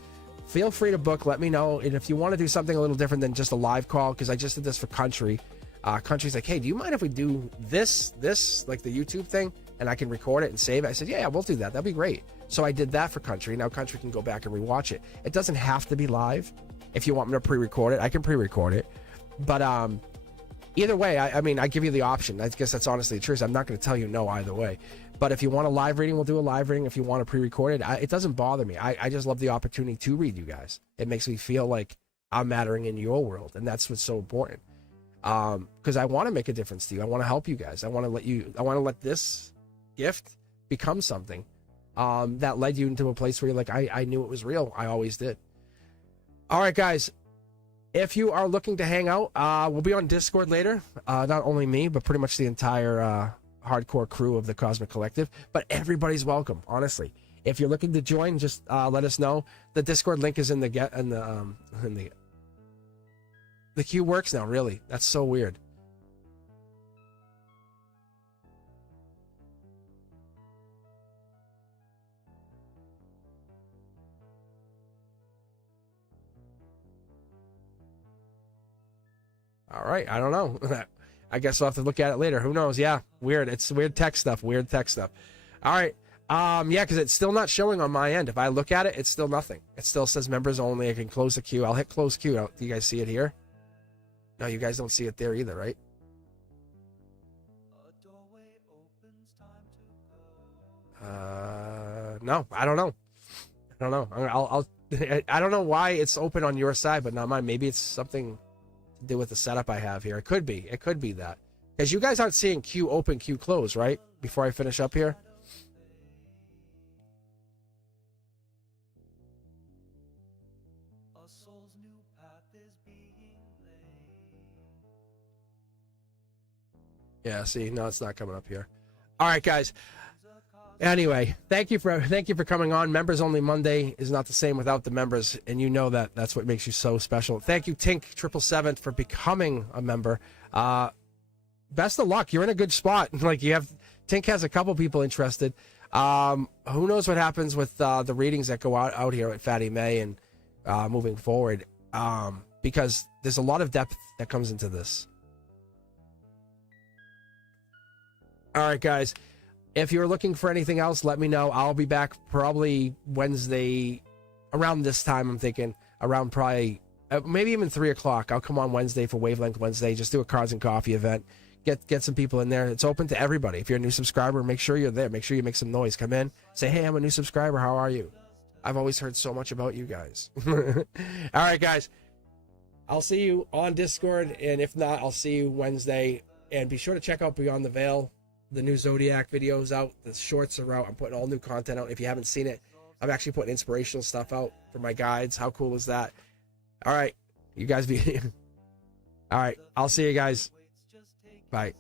Feel free to book. Let me know. And if you want to do something a little different than just a live call, because I just did this for Country. Country's like, hey, do you mind if we do this like the YouTube thing, and I can record it and save it? I said, yeah, we'll do that. That'd be great. So I did that for Country. Now Country can go back and rewatch it. It doesn't have to be live. If you want me to pre-record it, I can pre-record it. But either way, I mean, I give you the option. I guess that's honestly the truth. I'm not going to tell you no either way. But if you want a live reading, we'll do a live reading. If you want to pre-record it, it doesn't bother me. I just love the opportunity to read you guys. It makes me feel like I'm mattering in your world, and that's what's so important. Because I want to make a difference to you. I want to help you guys. I want to let this gift become something that led you into a place where you're like, I knew it was real. I always did. All right, guys. If you are looking to hang out, we'll be on Discord later. Not only me, but pretty much the entire hardcore crew of the Cosmic Collective. But everybody's welcome, honestly. If you're looking to join, just let us know. The Discord link is in the queue works now. Really, that's so weird. All right, I don't know. I guess we'll have to look at it later. Who knows? Yeah, weird. It's weird tech stuff. All right. Yeah, because it's still not showing on my end. If I look at it, it's still nothing. It still says members only. I can close the queue. I'll hit close queue. Do you guys see it here? No, you guys don't see it there either, right? No, I don't know. I don't know. I'll I don't know why it's open on your side, but not mine. Maybe it's something to do with the setup I have here. It could be. It could be that. Because you guys aren't seeing queue open, queue close, right? Before I finish up here. Yeah, see, no, it's not coming up here. All right, guys. Anyway, thank you for coming on. Members Only Monday is not the same without the members, and you know that that's what makes you so special. Thank you, Tink 777 for becoming a member. Best of luck. You're in a good spot. Like Tink has a couple people interested. Who knows what happens with the readings that go out here at Fatty May and moving forward, because there's a lot of depth that comes into this. All right, guys. If you're looking for anything else, let me know. I'll be back probably Wednesday around this time. I'm thinking around probably maybe even 3 o'clock. I'll come on Wednesday for Wavelength Wednesday. Just do a Cards and Coffee event. Get some people in there. It's open to everybody. If you're a new subscriber, make sure you're there. Make sure you make some noise. Come in. Say, hey, I'm a new subscriber. How are you? I've always heard so much about you guys. All right, guys. I'll see you on Discord. And if not, I'll see you Wednesday. And be sure to check out Beyond the Veil. The new Zodiac videos out. The shorts are out. I'm putting all new content out. If you haven't seen it, I'm actually putting inspirational stuff out for my guides. How cool is that? All right. You guys be... All right. I'll see you guys. Bye.